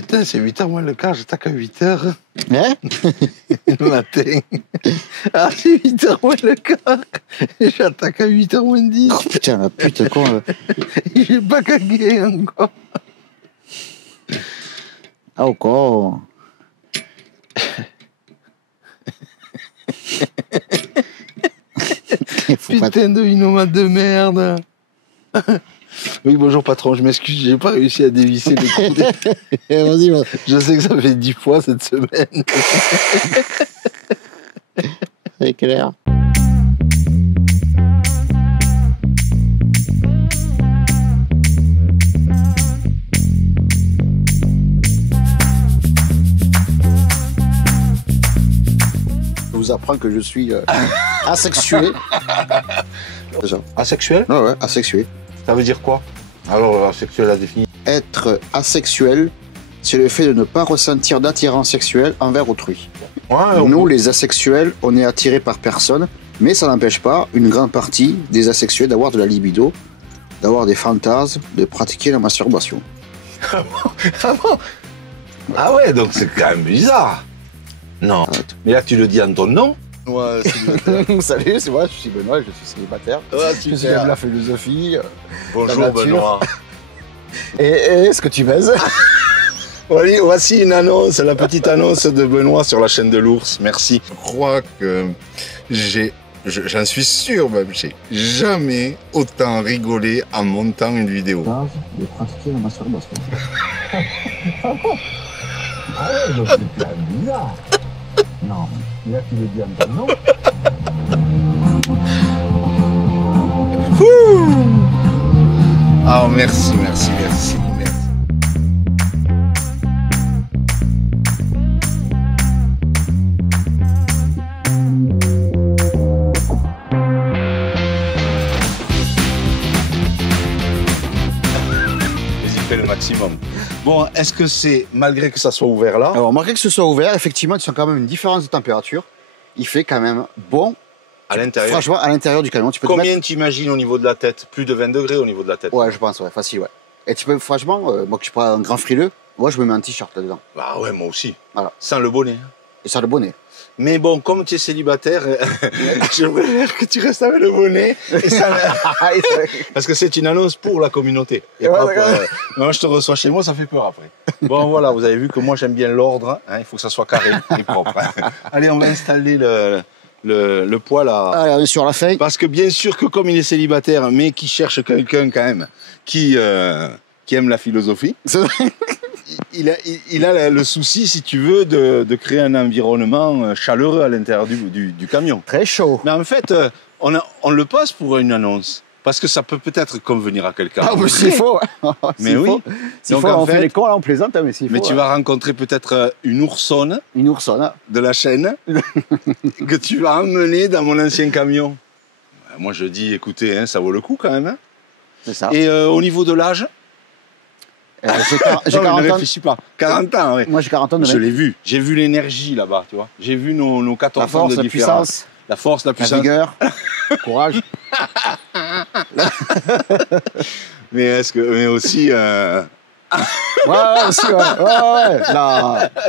putain, c'est 8h moins le quart, j'attaque à 8h. Hein? Le matin. Ah, c'est 8h moins le quart. J'attaque à 8h moins 10. Oh putain, la pute, con. J'ai pas cagué encore. Ah, encore. Putain de binôme de merde. Oui, bonjour patron, je m'excuse, j'ai pas réussi à dévisser le coup. Vas-y, vas-y. Je sais que ça fait 10 fois cette semaine. C'est clair. Je vous apprends que je suis asexué. Déjà. Asexuel? Ouais, ouais, asexué. Ça veut dire quoi? Alors, asexuel à définir. Être asexuel, c'est le fait de ne pas ressentir d'attirance sexuelle envers autrui. Ouais, Nous, les asexuels, on est attirés par personne, mais ça n'empêche pas une grande partie des asexuels d'avoir de la libido, d'avoir des fantasmes, de pratiquer la masturbation. Ah bon? Ah ouais, donc c'est quand même bizarre. Non. Mais là, tu le dis en ton nom? Ouais, salut, c'est moi, je suis Benoît, je suis célibataire. Ouais, Je suis de la philosophie. Bonjour la nature. Benoît. Et est-ce que tu baises? Voici une annonce, la petite annonce de Benoît sur la chaîne de l'ours. Merci. Je crois que j'en suis sûr même, j'ai jamais autant rigolé en montant une vidéo. De pratiquer la masturbation. Ah ouais, donc c'est quand même bizarre. Non, là tu le dis en ton nom. Ah, merci, merci, merci, merci. Vas-y, fais le maximum. Bon, est-ce que c'est, malgré que ça soit ouvert là, Alors, malgré que ce soit ouvert, effectivement, tu sens quand même une différence de température. Il fait quand même bon. à l'intérieur, Franchement, à l'intérieur du camion, tu peux te combien mettre... t'imagines au niveau de la tête? Plus de 20 degrés au niveau de la tête? Ouais, je pense, ouais, facile, ouais. Et tu peux, franchement, moi que je prends un grand frileux, moi je me mets un t-shirt là-dedans. Bah ouais, moi aussi. Voilà. Sans le bonnet. Et ça a le bonnet. Mais bon, comme tu es célibataire, je préfère que tu restes avec le bonnet. Et ça... Parce que c'est une annonce pour la communauté. Et Ouais, pas d'accord. Non, je te reçois chez moi, ça fait peur après. Bon, voilà, vous avez vu que moi j'aime bien l'ordre. Hein, il faut que ça soit carré et propre. Hein. Allez, on va installer le poêle à... Allez, on est sur la feuille. Parce que bien sûr que comme il est célibataire, mais qui cherche quelqu'un quand même, qui aime la philosophie, il a le souci, si tu veux, de créer un environnement chaleureux à l'intérieur du camion. Très chaud. Mais en fait, on le passe pour une annonce. Parce que ça peut peut-être convenir à quelqu'un. Ah, mais c'est faux. Mais oui. C'est Donc, faux, en on fait fait- les cons, là, on plaisante, hein, mais c'est faux. Mais tu vas rencontrer peut-être une oursonne Une oursonne. de la chaîne que tu vas emmener dans mon ancien camion. Moi, je dis, écoutez, hein, ça vaut le coup quand même. Hein. C'est ça. Et au niveau de l'âge, J'ai non, 40 ne ans. réfléchis pas. 40 ans, oui. Moi, j'ai 40 ans de Je mec. l'ai vu. J'ai vu l'énergie là-bas, tu vois. J'ai vu nos 14 La ans force, de la différence. puissance, La force, la la puissance. vigueur, le courage. Mais mais aussi Ouais, aussi, ouais.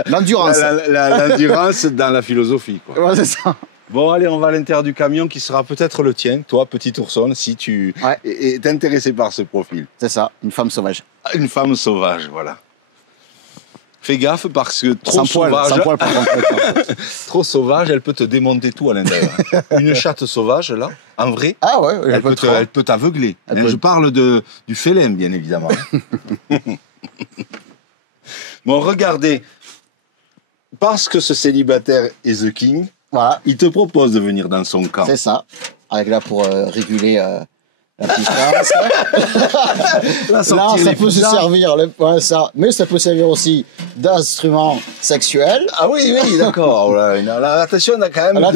L'endurance. l'endurance dans la philosophie, quoi. Ouais, c'est ça. Bon, allez, on va à l'intérieur du camion qui sera peut-être le tien, toi, petit ourson, si tu Ouais. es intéressé par ce profil. C'est ça, une femme sauvage. Une femme sauvage, voilà. Fais gaffe parce que Sans poil, par contre. trop sauvage, elle peut te démonter tout à l'intérieur. Une chatte sauvage, là, en vrai, Ah ouais, elle peut t'aveugler. Elle peut- Je parle du félin, bien évidemment. Bon, regardez, parce que ce célibataire est the king, Voilà, il te propose de venir dans son camp. c'est ça. Avec là pour réguler la puissance. La Là, sortie ça les peut se puissants. servir, ouais, ça. Mais ça peut servir aussi d'instrument sexuel. Ah oui, oui, d'accord. Là, attention, on a quand même... Là,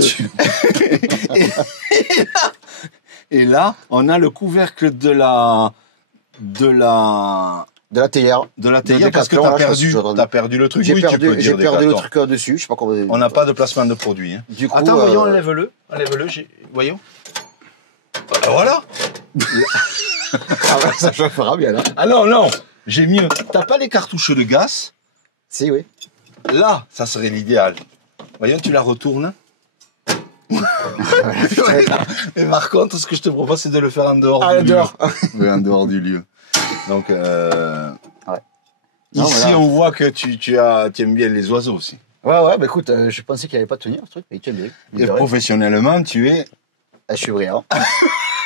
Et là, on a le couvercle de la de la théière. théière parce que Décathlon, t'as là, je pense que t'as perdu le truc. J'ai Oui, tu peux perdu, dire le Décathlon. truc dessus. Je sais pas comment. On n'a pas de placement de produit. Hein. Du coup, Attends, voyons, enlève-le. Voyons. Voilà. Ah ouais, ça fera bien là. Ah non, non. J'ai mieux. T'as pas les cartouches de gaz Si, oui. Là, ça serait l'idéal. Voyons, tu la retournes. Mais par contre, ce que je te propose, c'est de le faire en dehors du lieu. Dehors. Oui, en dehors du lieu. Donc, Ouais. Non, ici, voilà. on voit que tu aimes bien les oiseaux aussi. Ouais, bah écoute, je pensais qu'il allait pas tenir ce truc, mais il tient bien. Et professionnellement, tu es... Je suis brillant.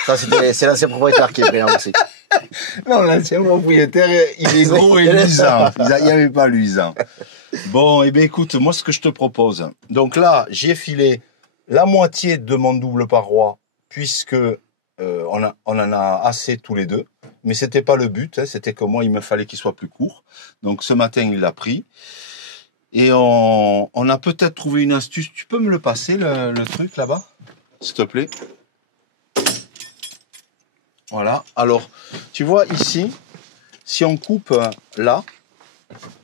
Ça, c'est l'ancien propriétaire qui est brillant aussi. Non, l'ancien propriétaire, il est gros et luisant. Il n'y avait pas luisant. Bon, eh bien, écoute, moi, ce que je te propose. Donc là, j'ai filé la moitié de mon double paroi, puisque on en a assez tous les deux. Mais c'était pas le but, hein, c'était que moi, il me fallait qu'il soit plus court. Donc ce matin, il l'a pris. Et on a peut-être trouvé une astuce. Tu peux me le passer, le truc là-bas, s'il te plaît? Voilà. Alors, tu vois ici, si on coupe là,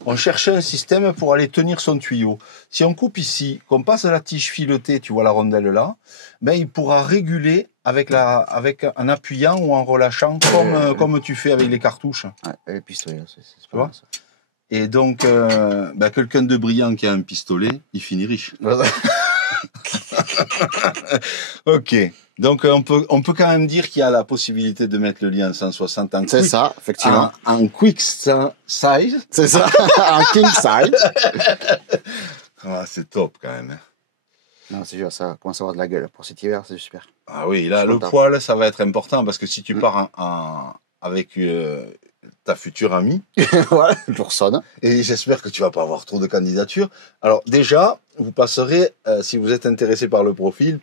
on cherchait un système pour aller tenir son tuyau. Si on coupe ici, qu'on passe la tige filetée, tu vois la rondelle là, ben il pourra réguler avec en appuyant ou en relâchant, comme tu fais avec les cartouches. Ouais, les pistolets, c'est Tu vois. Et donc, ben, quelqu'un de brillant qui a un pistolet, il finit riche. Ok. Donc, on peut quand même dire qu'il y a la possibilité de mettre le lien 160 en C'est ça, effectivement. en quick size. C'est ça, en king side. Ah, c'est top quand même. Hein. Non, c'est sûr, ça commence à avoir de la gueule. Pour cet hiver, c'est super. Ah oui, là, Je suis le content. poil, ça va être important parce que si tu pars avec ta future amie, Voilà, l'oursonne. et j'espère que tu vas pas avoir trop de candidatures. Alors déjà, vous passerez, si vous êtes intéressé par le profil,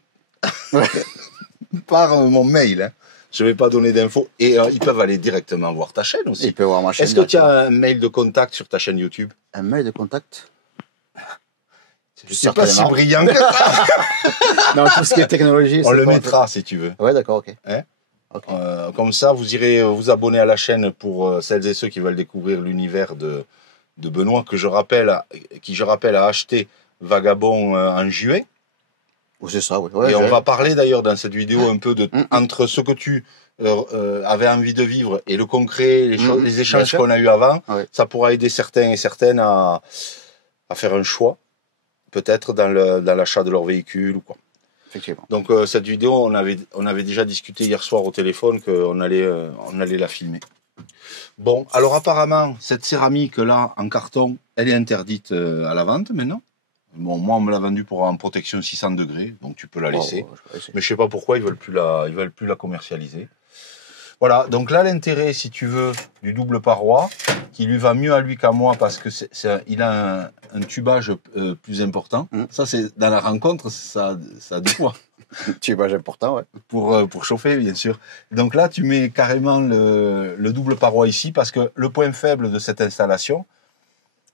par mon mail. Hein. Je vais pas donner d'infos. Et ils peuvent aller directement voir ta chaîne aussi. Il peut voir ma chaîne. Est-ce que tu as un mail de contact sur ta chaîne YouTube? un mail de contact? Je sais pas si Certainement. brillant que ça. Non, tout ce qui est technologie. On c'est le pas- mettra si tu veux. Ouais, d'accord, ok. Hein Ok. Comme ça, vous irez vous abonner à la chaîne pour celles et ceux qui veulent découvrir l'univers de Benoît, qui je rappelle a acheté Vagabond en juillet. Ou c'est ça, oui. Ouais, Et on j'ai- va parler d'ailleurs dans cette vidéo un peu entre ce que tu avais envie de vivre et le concret, les bien échanges sûr. qu'on a eu avant. Ouais. Ça pourra aider certains et certaines à faire un choix, peut-être dans l'achat de leur véhicule ou quoi. Effectivement. Donc cette vidéo, on avait déjà discuté hier soir au téléphone qu'on allait la filmer. Bon, alors apparemment, cette céramique là en carton, elle est interdite à la vente maintenant. Bon, moi on me l'a vendue pour en protection 600 degrés, donc tu peux la laisser. Oh, je vais essayer. Mais je sais pas pourquoi ils veulent plus la commercialiser. Voilà, donc là l'intérêt, si tu veux, du double paroi, qui lui va mieux à lui qu'à moi parce que il a un tubage plus important. Ça c'est dans la rencontre, ça a du poids Tubage important, ouais. pour chauffer bien sûr. Donc là tu mets carrément le double paroi ici parce que le point faible de cette installation,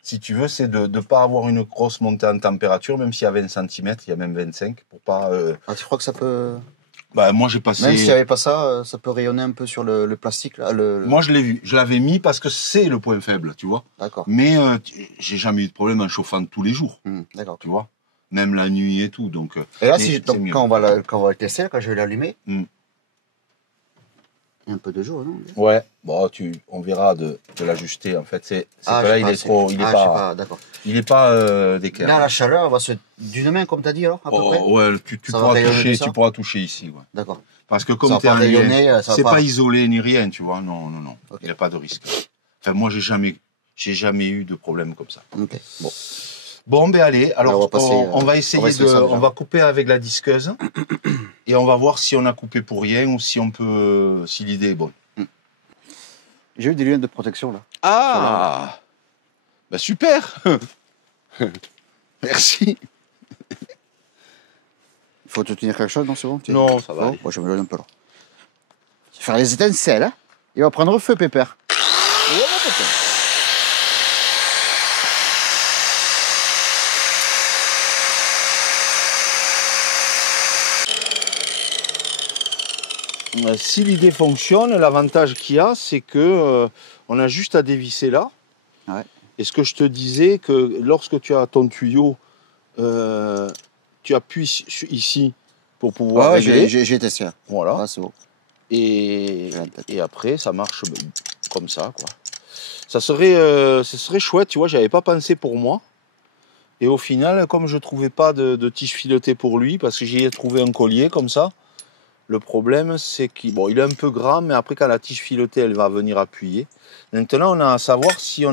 si tu veux, c'est de ne pas avoir une grosse montée en température, même s'il y a 20 cm, il y a même 25 pour pas. Ah, tu crois que ça peut. Bah moi j'ai passé. Même s'il n'y avait pas ça, ça peut rayonner un peu sur le plastique, là. Moi, je l'ai vu. Je l'avais mis parce que c'est le point faible, tu vois. D'accord. Mais j'ai jamais eu de problème en chauffant tous les jours, D'accord. tu vois. Même la nuit et tout. Donc, Et là, mais donc, c'est mieux. quand on va le tester, quand je vais l'allumer, il y a un peu de jour, non? Ouais. Bon, on verra de l'ajuster. En fait, c'est que là, il je est sais trop, pas, il je est sais pas, pas, d'accord. il est pas d'équerre. Là, la chaleur va se. D'une main, comme tu as dit, alors, à peu près? Ouais, tu Ça va pourras rayonner toucher, de ça tu pourras toucher ici, ouais. D'accord. Parce que Ça comme va t'es pas un rayonner, lien, ça va c'est pas- pas isolé ni rien, tu vois. Non. Ok. Il n'y a pas de risque. Enfin, moi, j'ai jamais eu de problème comme ça. Ok. Bon. Bon, ben allez, alors on va passer, on va essayer essayer ça, déjà. on va couper avec la disqueuse et on va voir si on a coupé pour rien ou si on peut, si l'idée est bonne. J'ai eu des lunettes de protection, là. Ah, ben super. Merci. Il faut te tenir quelque chose, non, c'est bon? Non, ça va Bon, aller. moi, je me donne un peu, là. Je vais faire les étincelles, hein. Il va prendre feu, Pépère. Si l'idée fonctionne, l'avantage qu'il y a, c'est que on a juste à dévisser là. Ouais. Et ce que je te disais, que lorsque tu as ton tuyau, tu appuies ici pour pouvoir Ouais, régler. j'ai testé, là. Voilà. Ah, c'est bon. Et, J'ai la tête. et après, ça marche comme ça, quoi. Ça serait chouette, tu vois, j'avais pas pensé pour moi. Et au final, comme je trouvais pas de tige filetée pour lui, parce que j'y ai trouvé un collier comme ça, le problème c'est qu'il il est un peu grand, mais après quand la tige filetée, elle va venir appuyer. Maintenant, on a à savoir si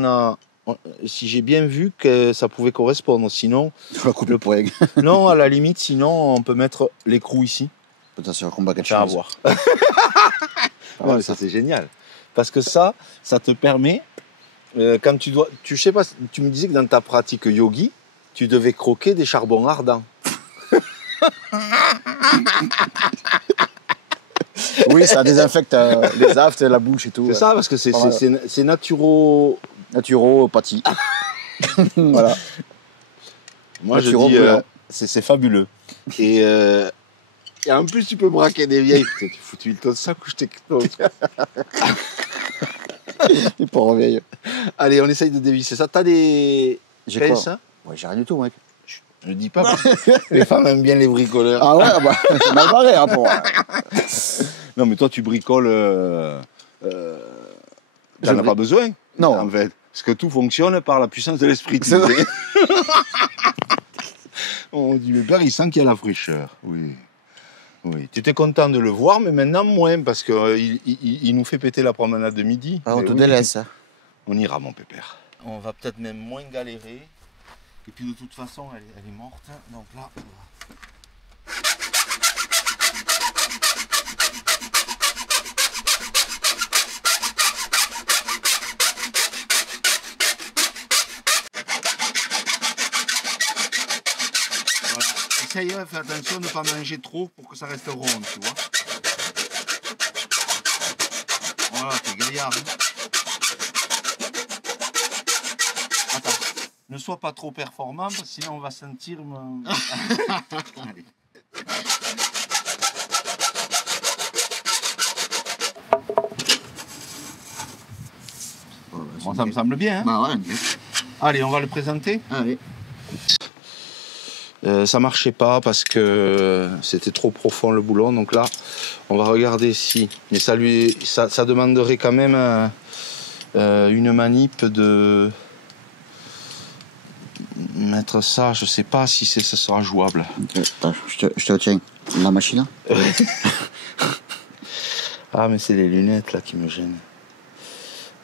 j'ai bien vu que ça pouvait correspondre. Sinon, On va couper le poing. non, à la limite, sinon on peut mettre l'écrou ici. Attention, un combat quelque Faire chose. voir. Ouais, Ouais, ça c'est génial. Parce que ça te permet, quand je sais pas, tu me disais que dans ta pratique yogi, tu devais croquer des charbons ardents. Oui, ça désinfecte les aftes, la bouche et tout. C'est ça, parce que c'est Naturopathie. Voilà. Moi je dis, Naturopathe. c'est fabuleux. Et en plus, tu peux braquer des vieilles. Putain, tu foutu le temps de ça que je t'explose. Les pauvres vieilles. Allez, on essaye de dévisser ça. T'as des J'ai pinces, quoi hein? Ouais, j'ai rien du tout, mec. Je dis pas. Les femmes aiment bien les bricoleurs. Ah ouais, bah, c'est mal barré, hein, pour moi. Non, mais toi, tu bricoles. T'en as pas besoin. Non. En fait. Parce que tout fonctionne par la puissance de l'esprit. tu C'est sais. On dit, le père, il sent qu'il y a la fraîcheur. Oui. Oui. Tu étais content de le voir, mais maintenant moins, parce qu'il il nous fait péter la promenade de midi. Ah, on Mais te oui, délaisse. Hein. On ira, mon pépère. On va peut-être même moins galérer. Et puis de toute façon, elle est morte. Donc là, on va... Voilà. Essaye, fais attention de ne pas manger trop pour que ça reste rond, tu vois. Voilà, t'es gaillard. Hein. Attends, ne sois pas trop performant, parce que sinon on va sentir... Allez. Bon, ça me semble bien. Hein. Bah ouais. Allez, on va le présenter. Allez. Ça marchait pas parce que c'était trop profond le boulon, donc là on va regarder si, mais ça demanderait quand même une manip de mettre ça, je sais pas si ça sera jouable. Attends, je te tiens. La machine. Ah, mais c'est les lunettes là qui me gênent.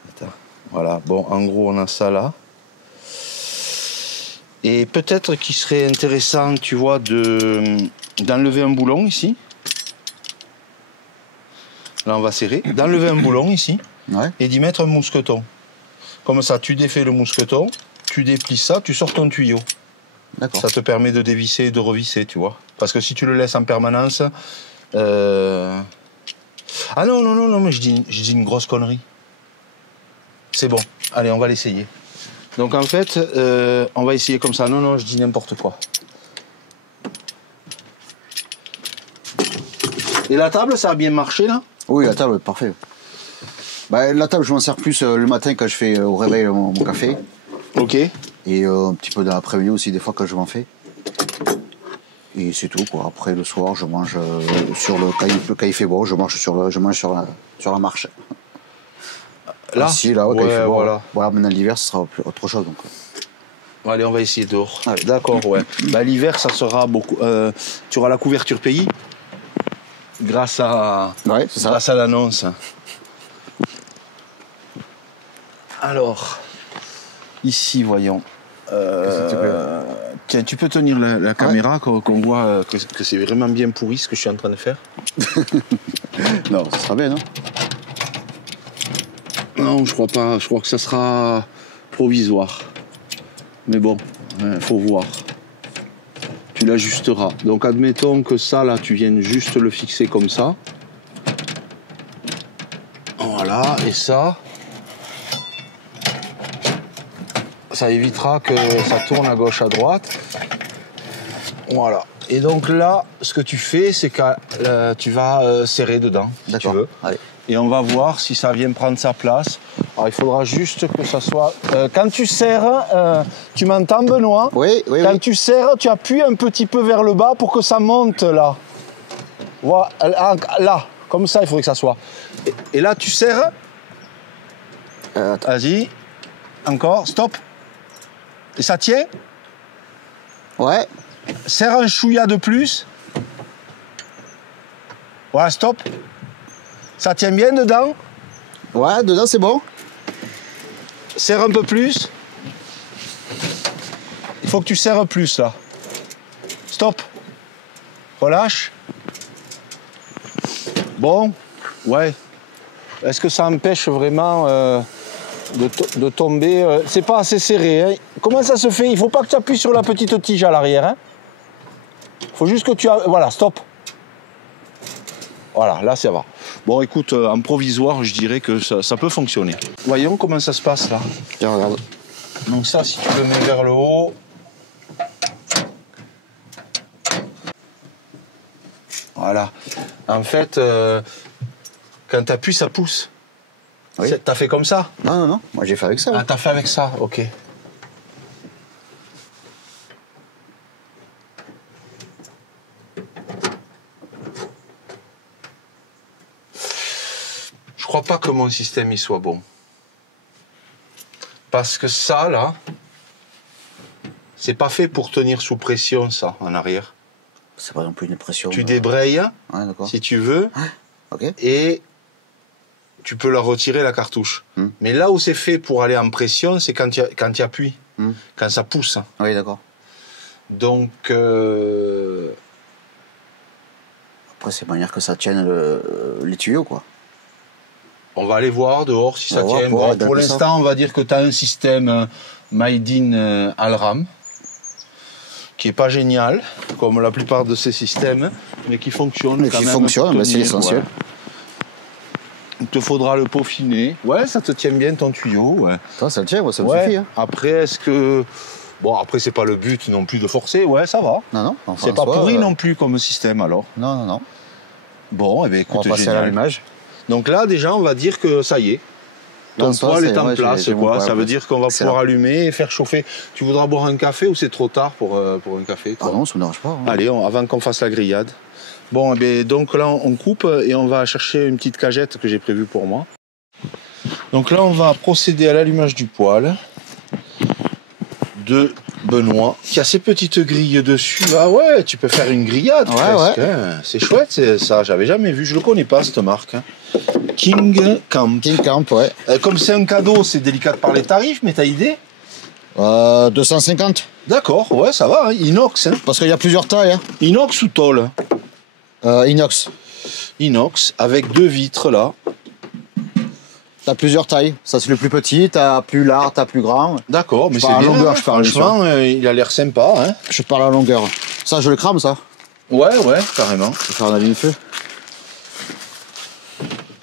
Attends. Voilà, bon, en gros on a ça là. Et peut-être qu'il serait intéressant, tu vois, d'enlever un boulon ici. Là, on va serrer. D'enlever un boulon ici Ouais. et d'y mettre un mousqueton. Comme ça, tu défais le mousqueton, tu déplies ça, tu sors ton tuyau. D'accord. Ça te permet de dévisser et de revisser, tu vois. Parce que si tu le laisses en permanence... Ah non, mais je dis une grosse connerie. C'est bon. Allez, on va l'essayer. Donc en fait, on va essayer comme ça. Non, je dis n'importe quoi. Et la table, ça a bien marché là? Oui, la table, parfait. Bah, la table, je m'en sers plus le matin quand je fais au réveil mon café. Ok. Et un petit peu dans l'après-midi aussi, des fois, quand je m'en fais. Et c'est tout, quoi. Après, le soir, je mange sur quand il fait beau, je mange sur la marche. Là? Si, là, ouais, quand il fait beau. voilà. Voilà, maintenant l'hiver, ce sera autre chose. Donc. Allez, on va essayer dehors. Allez. D'accord, ouais. Bah, l'hiver, ça sera beaucoup. Tu auras la couverture pays grâce à l'annonce. Alors, ici, voyons. Tiens, tu peux tenir la caméra qu'on voit que c'est vraiment bien pourri ce que je suis en train de faire. Non, ça sera bien, non? Non, je crois pas. Je crois que ça sera provisoire. Mais bon, faut voir. Tu l'ajusteras. Donc admettons que ça, là, tu viennes juste le fixer comme ça. Voilà, et ça évitera que ça tourne à gauche, à droite. Voilà. Et donc là, ce que tu fais, c'est que tu vas serrer dedans, si tu veux. Allez. Et on va voir si ça vient prendre sa place. Alors il faudra juste que ça soit... quand tu serres, tu m'entends Benoît? Oui. Quand tu serres, tu appuies un petit peu vers le bas pour que ça monte là. Voilà, là, comme ça il faudrait que ça soit. Et là tu serres. Attends. Vas-y. Encore, stop. Et ça tient? Ouais. Serre un chouïa de plus. Voilà, stop. Ça tient bien dedans. Ouais, dedans c'est bon. Serre un peu plus. Il faut que tu serres plus là. Stop. Relâche. Bon, ouais. Est-ce que ça empêche vraiment de tomber C'est pas assez serré. Hein. Comment ça se fait? Il faut pas que tu appuies sur la petite tige à l'arrière. Hein. Faut juste que tu... Voilà, stop. Voilà, là ça va. Bon, écoute, en provisoire, je dirais que ça peut fonctionner. Voyons comment ça se passe là. Tiens, regarde. Donc ça, si tu le mets vers le haut... Voilà. En fait, quand tu appuies, ça pousse. Oui. T'as fait comme ça? Non, non, non. Moi j'ai fait avec ça. Ah, t'as fait avec ça, ok. Je crois pas que mon système il soit bon. Parce que ça, là, c'est pas fait pour tenir sous pression, ça, en arrière. C'est pas non plus une pression. Tu débrayes, Ouais, d'accord. si tu veux, Ok. et tu peux la retirer, la cartouche. Mais là où c'est fait pour aller en pression, c'est quand tu appuies, quand ça pousse. Oui, d'accord. Donc, Après, c'est manière que ça tienne les tuyaux, quoi. on va aller voir dehors si On va ça voir tient. pour Bon, adapter pour ça. l'instant, on va dire que tu as un système Made in Alram, qui est pas génial, comme la plupart de ces systèmes, mais qui fonctionne Mais quand qui même. fonctionne, pour mais c'est tenir, l'essentiel. ouais. Il te faudra le peaufiner. Ouais, ça te tient bien ton tuyau. Ouais. Toi, ça le tient, moi, ça me Ouais. suffit. Hein. Après, est-ce que... Bon, après, c'est pas le but non plus de forcer. Ouais, ça va. Non, non. Enfin, C'est pas en soi, pourri non plus comme système, alors. Non, non, non. Bon, eh bien, On écoute, va passer à génial. l'allumage. Donc là, déjà, on va dire que ça y est. Ton Donc, ça, poêle est c'est- en ouais, place, j'ai mon quoi. poêle Ça en veut place. dire qu'on va Excellent. pouvoir allumer et faire chauffer. Tu voudras boire un café ou c'est trop tard pour un café, toi? Ah non, ça me dérange pas. Hein. Allez, avant qu'on fasse la grillade. Bon, eh bien, donc là, on coupe et on va chercher une petite cagette que j'ai prévue pour moi. Donc là, on va procéder à l'allumage du poêle de Benoît, qui a ses petites grilles dessus. Ah ouais, tu peux faire une grillade. Ouais, presque, ouais. hein. C'est chouette, ça. J'avais jamais vu. Je le connais pas, cette marque. Hein. King Camp. King Camp, ouais. Comme c'est un cadeau, c'est délicat de parler tarifs, mais t'as idée? 250. D'accord, ouais, ça va. Hein. Inox. Hein. Parce qu'il y a plusieurs tailles. Hein. Inox ou tôle? Inox. Inox, avec 2 vitres là. T'as plusieurs tailles. Ça, c'est le plus petit. T'as plus large, t'as plus grand. D'accord, mais Je c'est parle à bien. longueur, Hein. je parle, Franchement, il a l'air sympa. Hein. Je te parle à la longueur. Ça, je le crame, ça. Ouais, carrément. Je vais faire un allume-feu.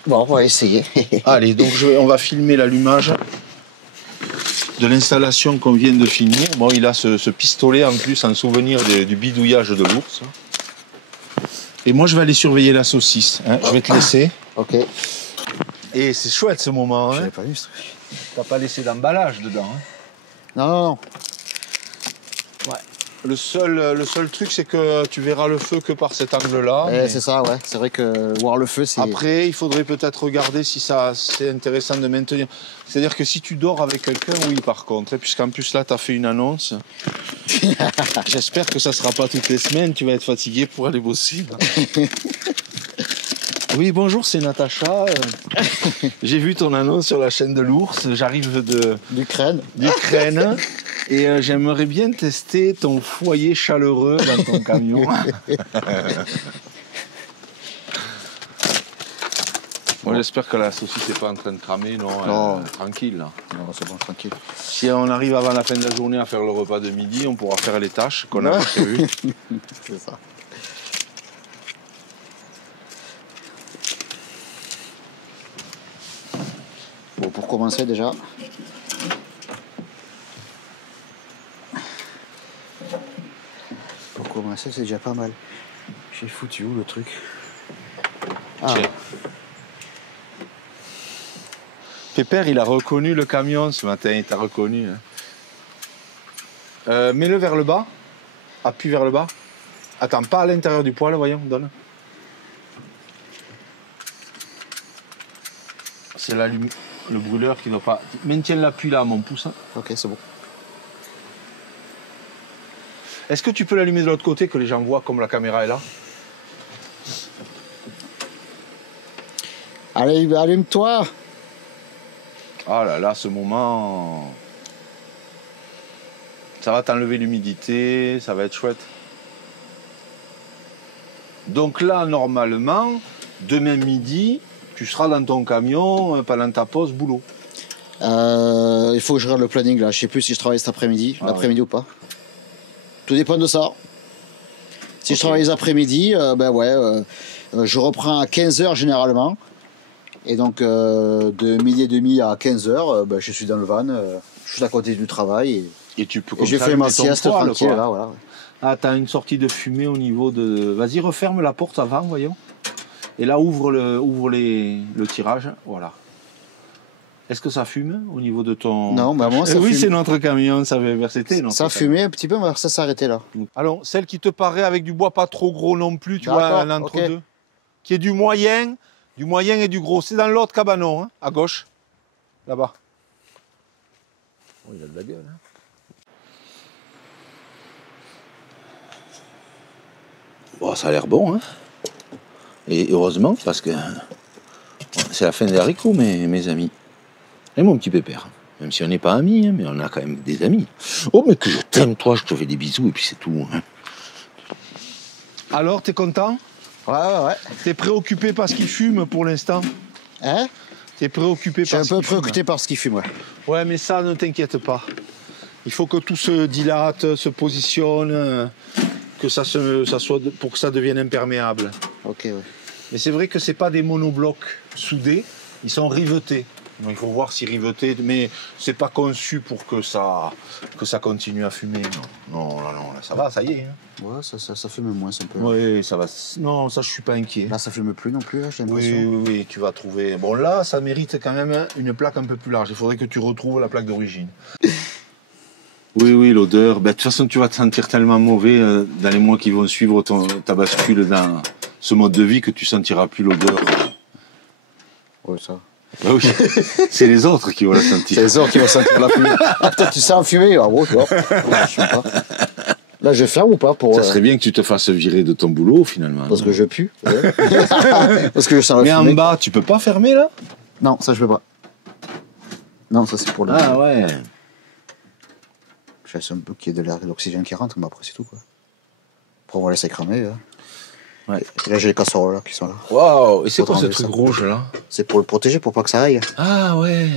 Bon, on va essayer. Allez, donc on va filmer l'allumage de l'installation qu'on vient de finir. Bon, il a ce pistolet en plus en souvenir du bidouillage de l'ours. Et moi, je vais aller surveiller la saucisse. Hein. Je vais te laisser. Ok. Et c'est chouette ce moment. Je Hein. l'avais pas vu, ce truc. T'as pas laissé d'emballage dedans. Hein. Non, non, non. Le seul truc, c'est que tu verras le feu que par cet angle-là. Eh, mais c'est ça, ouais. C'est vrai que voir le feu, c'est. Après, il faudrait peut-être regarder si c'est intéressant de maintenir. C'est-à-dire que si tu dors avec quelqu'un, oui, par contre. Puisqu'en plus, là, tu as fait une annonce. J'espère que ça ne sera pas toutes les semaines. Tu vas être fatigué pour aller bosser. Oui, bonjour, c'est Natacha. J'ai vu ton annonce sur la chaîne de l'ours. J'arrive d'Ukraine. d'Ukraine. Et j'aimerais bien tester ton foyer chaleureux dans ton camion. Moi, j'espère que la saucisse n'est pas en train de cramer, non, Non. tranquille. Là. Non, c'est bon, tranquille. Si on arrive avant la fin de la journée à faire le repas de midi, on pourra faire les tâches qu'on avait prévues. C'est ça. Bon, pour commencer déjà. Pour commencer, c'est déjà pas mal. J'ai foutu où le truc? Ah, Tiens. Pépère, il a reconnu le camion ce matin, il t'a reconnu. Hein. Mets-le vers le bas. Appuie vers le bas. Attends, pas à l'intérieur du poêle, voyons, donne. C'est l'allumage. le brûleur qui ne va pas... Maintiens l'appui là, mon pouce. Ok, c'est bon. Est-ce que tu peux l'allumer de l'autre côté, que les gens voient comme la caméra est là? Allez, allume-toi. Ah là là, ce moment... Ça va t'enlever l'humidité, ça va être chouette. Donc là, normalement, demain midi, tu seras dans ton camion pendant ta pause boulot. Il faut que je regarde le planning là. Je sais plus si je travaille cet après-midi, l'après-midi ou pas. Tout dépend de ça. Si je travaille les après-midi, je reprends à 15h généralement. Et donc de midi et demi à 15h, je suis dans le van, je suis à côté du travail. Et tu peux Et j'ai fait ma sieste tranquille là, voilà. Ah, t'as une sortie de fumée au niveau de... Vas-y, referme la porte avant, voyons. Et là, ouvre le tirage, voilà. Est-ce que ça fume au niveau de ton... Non, bah moi ça fume. Oui, c'est notre camion, ça avait VRCT. Ça fumait un petit peu, mais ça s'est arrêté là. Alors, celle qui te paraît avec du bois pas trop gros non plus, tu vois, un entre-deux. Qui est du moyen et du gros. C'est dans l'autre cabanon, hein, à gauche. Là-bas. Oh, il a de la gueule, hein. Bon, ça a l'air bon, hein. Et heureusement, parce que c'est la fin des haricots, mes amis. Et mon petit pépère. Même si on n'est pas amis, hein, mais on a quand même des amis. Oh, mais que je t'aime, toi, je te fais des bisous, et puis c'est tout. Hein. Alors, t'es content? Ouais. T'es préoccupé par ce qu'il fume pour l'instant? Hein? T'es préoccupé par ce qu'il fume? Je suis un peu préoccupé par ce qu'il fume, ouais. Ouais, mais ça, ne t'inquiète pas. Il faut que tout se dilate, se positionne, que ça soit pour que ça devienne imperméable. Ok, ouais. Mais c'est vrai que c'est pas des monoblocs soudés, ils sont rivetés. Donc il faut voir si rivetés, mais c'est pas conçu pour que ça continue à fumer. Non, là, ça va, ça y est. Hein. Ouais, ça fume moins un peu. Oui, ça va. Non, ça je suis pas inquiet. Là, ça fume plus non plus, là, j'ai l'impression. Oui, tu vas trouver. Bon, là, ça mérite quand même une plaque un peu plus large. Il faudrait que tu retrouves la plaque d'origine. Oui, l'odeur. De toute façon, tu vas te sentir tellement mauvais dans les mois qui vont suivre ta bascule dans ce mode de vie que tu sentiras plus l'odeur. Ouais, ça. Ah oui, c'est les autres qui vont la sentir. C'est les autres qui vont sentir la fumée. Ah, peut-être tu sens fumer, ah bon, tu vois. Je sais pas. Là, je ferme ou pas pour. Ça serait bien que tu te fasses virer de ton boulot finalement. Parce que je pue. Ouais. Parce que je sens la Mais fumée. en bas, tu peux pas fermer là? Non, ça je peux pas. Non, ça c'est pour le. Ah ouais. Je laisse un peu qu'il y ait de l'air, de l'oxygène qui rentre, mais après c'est tout quoi. Après on va laisser cramer. Hein. Ouais. Et là j'ai les casseroles là, qui sont là. Waouh! Et c'est quoi ce enlever truc ça. rouge là? C'est pour le protéger, pour pas que ça aille. Ah ouais.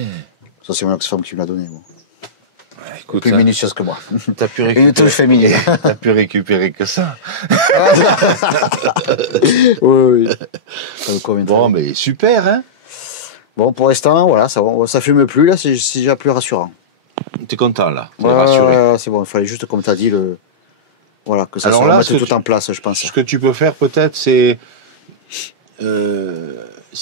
Ça c'est mon ex-femme qui me l'a donné. Bon. Ouais, écoute, Plus minutieuse que moi. T'as pu Une récupérer. touche féminine. T'as pu récupérer que ça. Oui. Bon, mais super, hein? Bon, pour l'instant, voilà, ça fume plus, là, c'est déjà plus rassurant. T'es content là? T'es rassuré. Ouais, c'est bon, il fallait juste, comme tu as dit, voilà, que ça Alors soit là, remettre tout en place, je pense. Ce que tu peux faire peut-être, c'est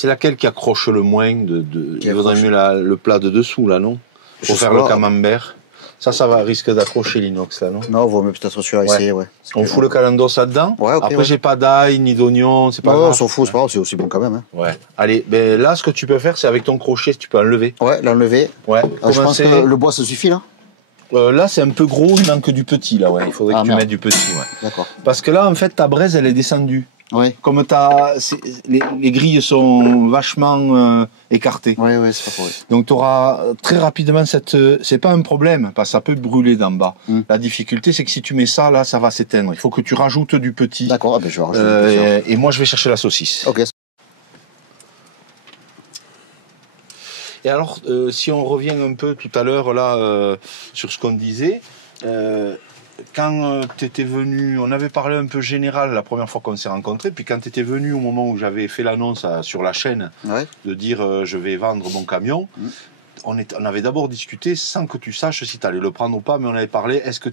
laquelle qui accroche le moins il vaudrait mieux le plat de dessous, là, non? Pour faire le camembert. Ça va risque d'accrocher l'inox, là, non? Non, vaut mieux peut-être celui-là essayer, ouais. On fout le calendos là-dedans. Ouais, ok. Après, j'ai pas d'ail, ni d'oignon, c'est pas grave. Non, on s'en fout, c'est pas grave, c'est aussi bon quand même. Hein. Ouais. Allez, ben là, ce que tu peux faire, c'est avec ton crochet, tu peux enlever. Ouais, l'enlever. Ouais. Je pense que le bois, ça suffit, là. Là, c'est un peu gros, il manque du petit, là, ouais. Il faudrait que tu mettes du petit, ouais. D'accord. Parce que là, en fait, ta braise, elle est descendue. Oui. Comme les grilles sont vachement écartées. Oui, c'est pas pour eux. Donc tu auras très rapidement c'est pas un problème, parce que ça peut brûler d'en bas. La difficulté, c'est que si tu mets ça, là, ça va s'éteindre. Il faut que tu rajoutes du petit. D'accord, je vais rajouter et moi, je vais chercher la saucisse. Ok. Et alors, si on revient un peu tout à l'heure, là, sur ce qu'on disait, quand tu étais venu, on avait parlé un peu général la première fois qu'on s'est rencontrés, puis quand tu étais venu au moment où j'avais fait l'annonce sur la chaîne, de dire je vais vendre mon camion, on avait d'abord discuté sans que tu saches si tu allais le prendre ou pas, mais on avait parlé, est-ce que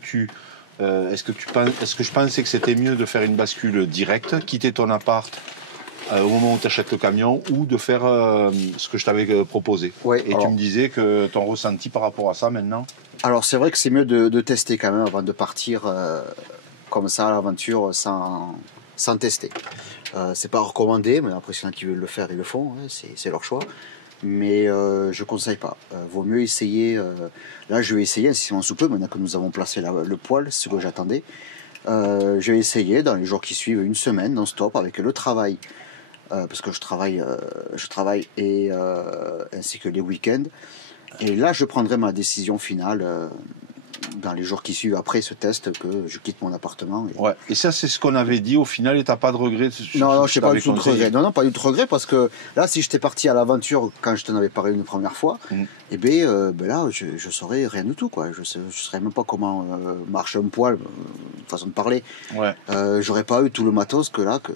je pensais que c'était mieux de faire une bascule directe, quitter ton appart au moment où tu achètes le camion, ou de faire ce que je t'avais proposé. Ouais, et tu me disais que ton ressenti par rapport à ça maintenant. Alors c'est vrai que c'est mieux de tester quand même avant de partir comme ça à l'aventure sans tester. C'est pas recommandé, mais après s'il y en a qui veulent le faire, ils le font, hein, c'est leur choix. Mais je conseille pas. Vaut mieux essayer. Là, je vais essayer incessamment sous peu, maintenant que nous avons placé le poêle, c'est ce que j'attendais. Je vais essayer dans les jours qui suivent, une semaine non-stop avec le travail. Parce que je travaille et ainsi que les week-ends. Et là, je prendrai ma décision finale dans les jours qui suivent après ce test que je quitte mon appartement. Ouais. Et ça, c'est ce qu'on avait dit au final, et t'as pas de regret Non, je n'ai pas du tout de regret. Non, pas du tout de regret, parce que là, si j'étais parti à l'aventure quand je t'en avais parlé une première fois, eh bien, là, je saurais rien du tout, quoi. Je saurais même pas comment marche un poêle, façon de parler. Ouais. J'aurais pas eu tout le matos que là que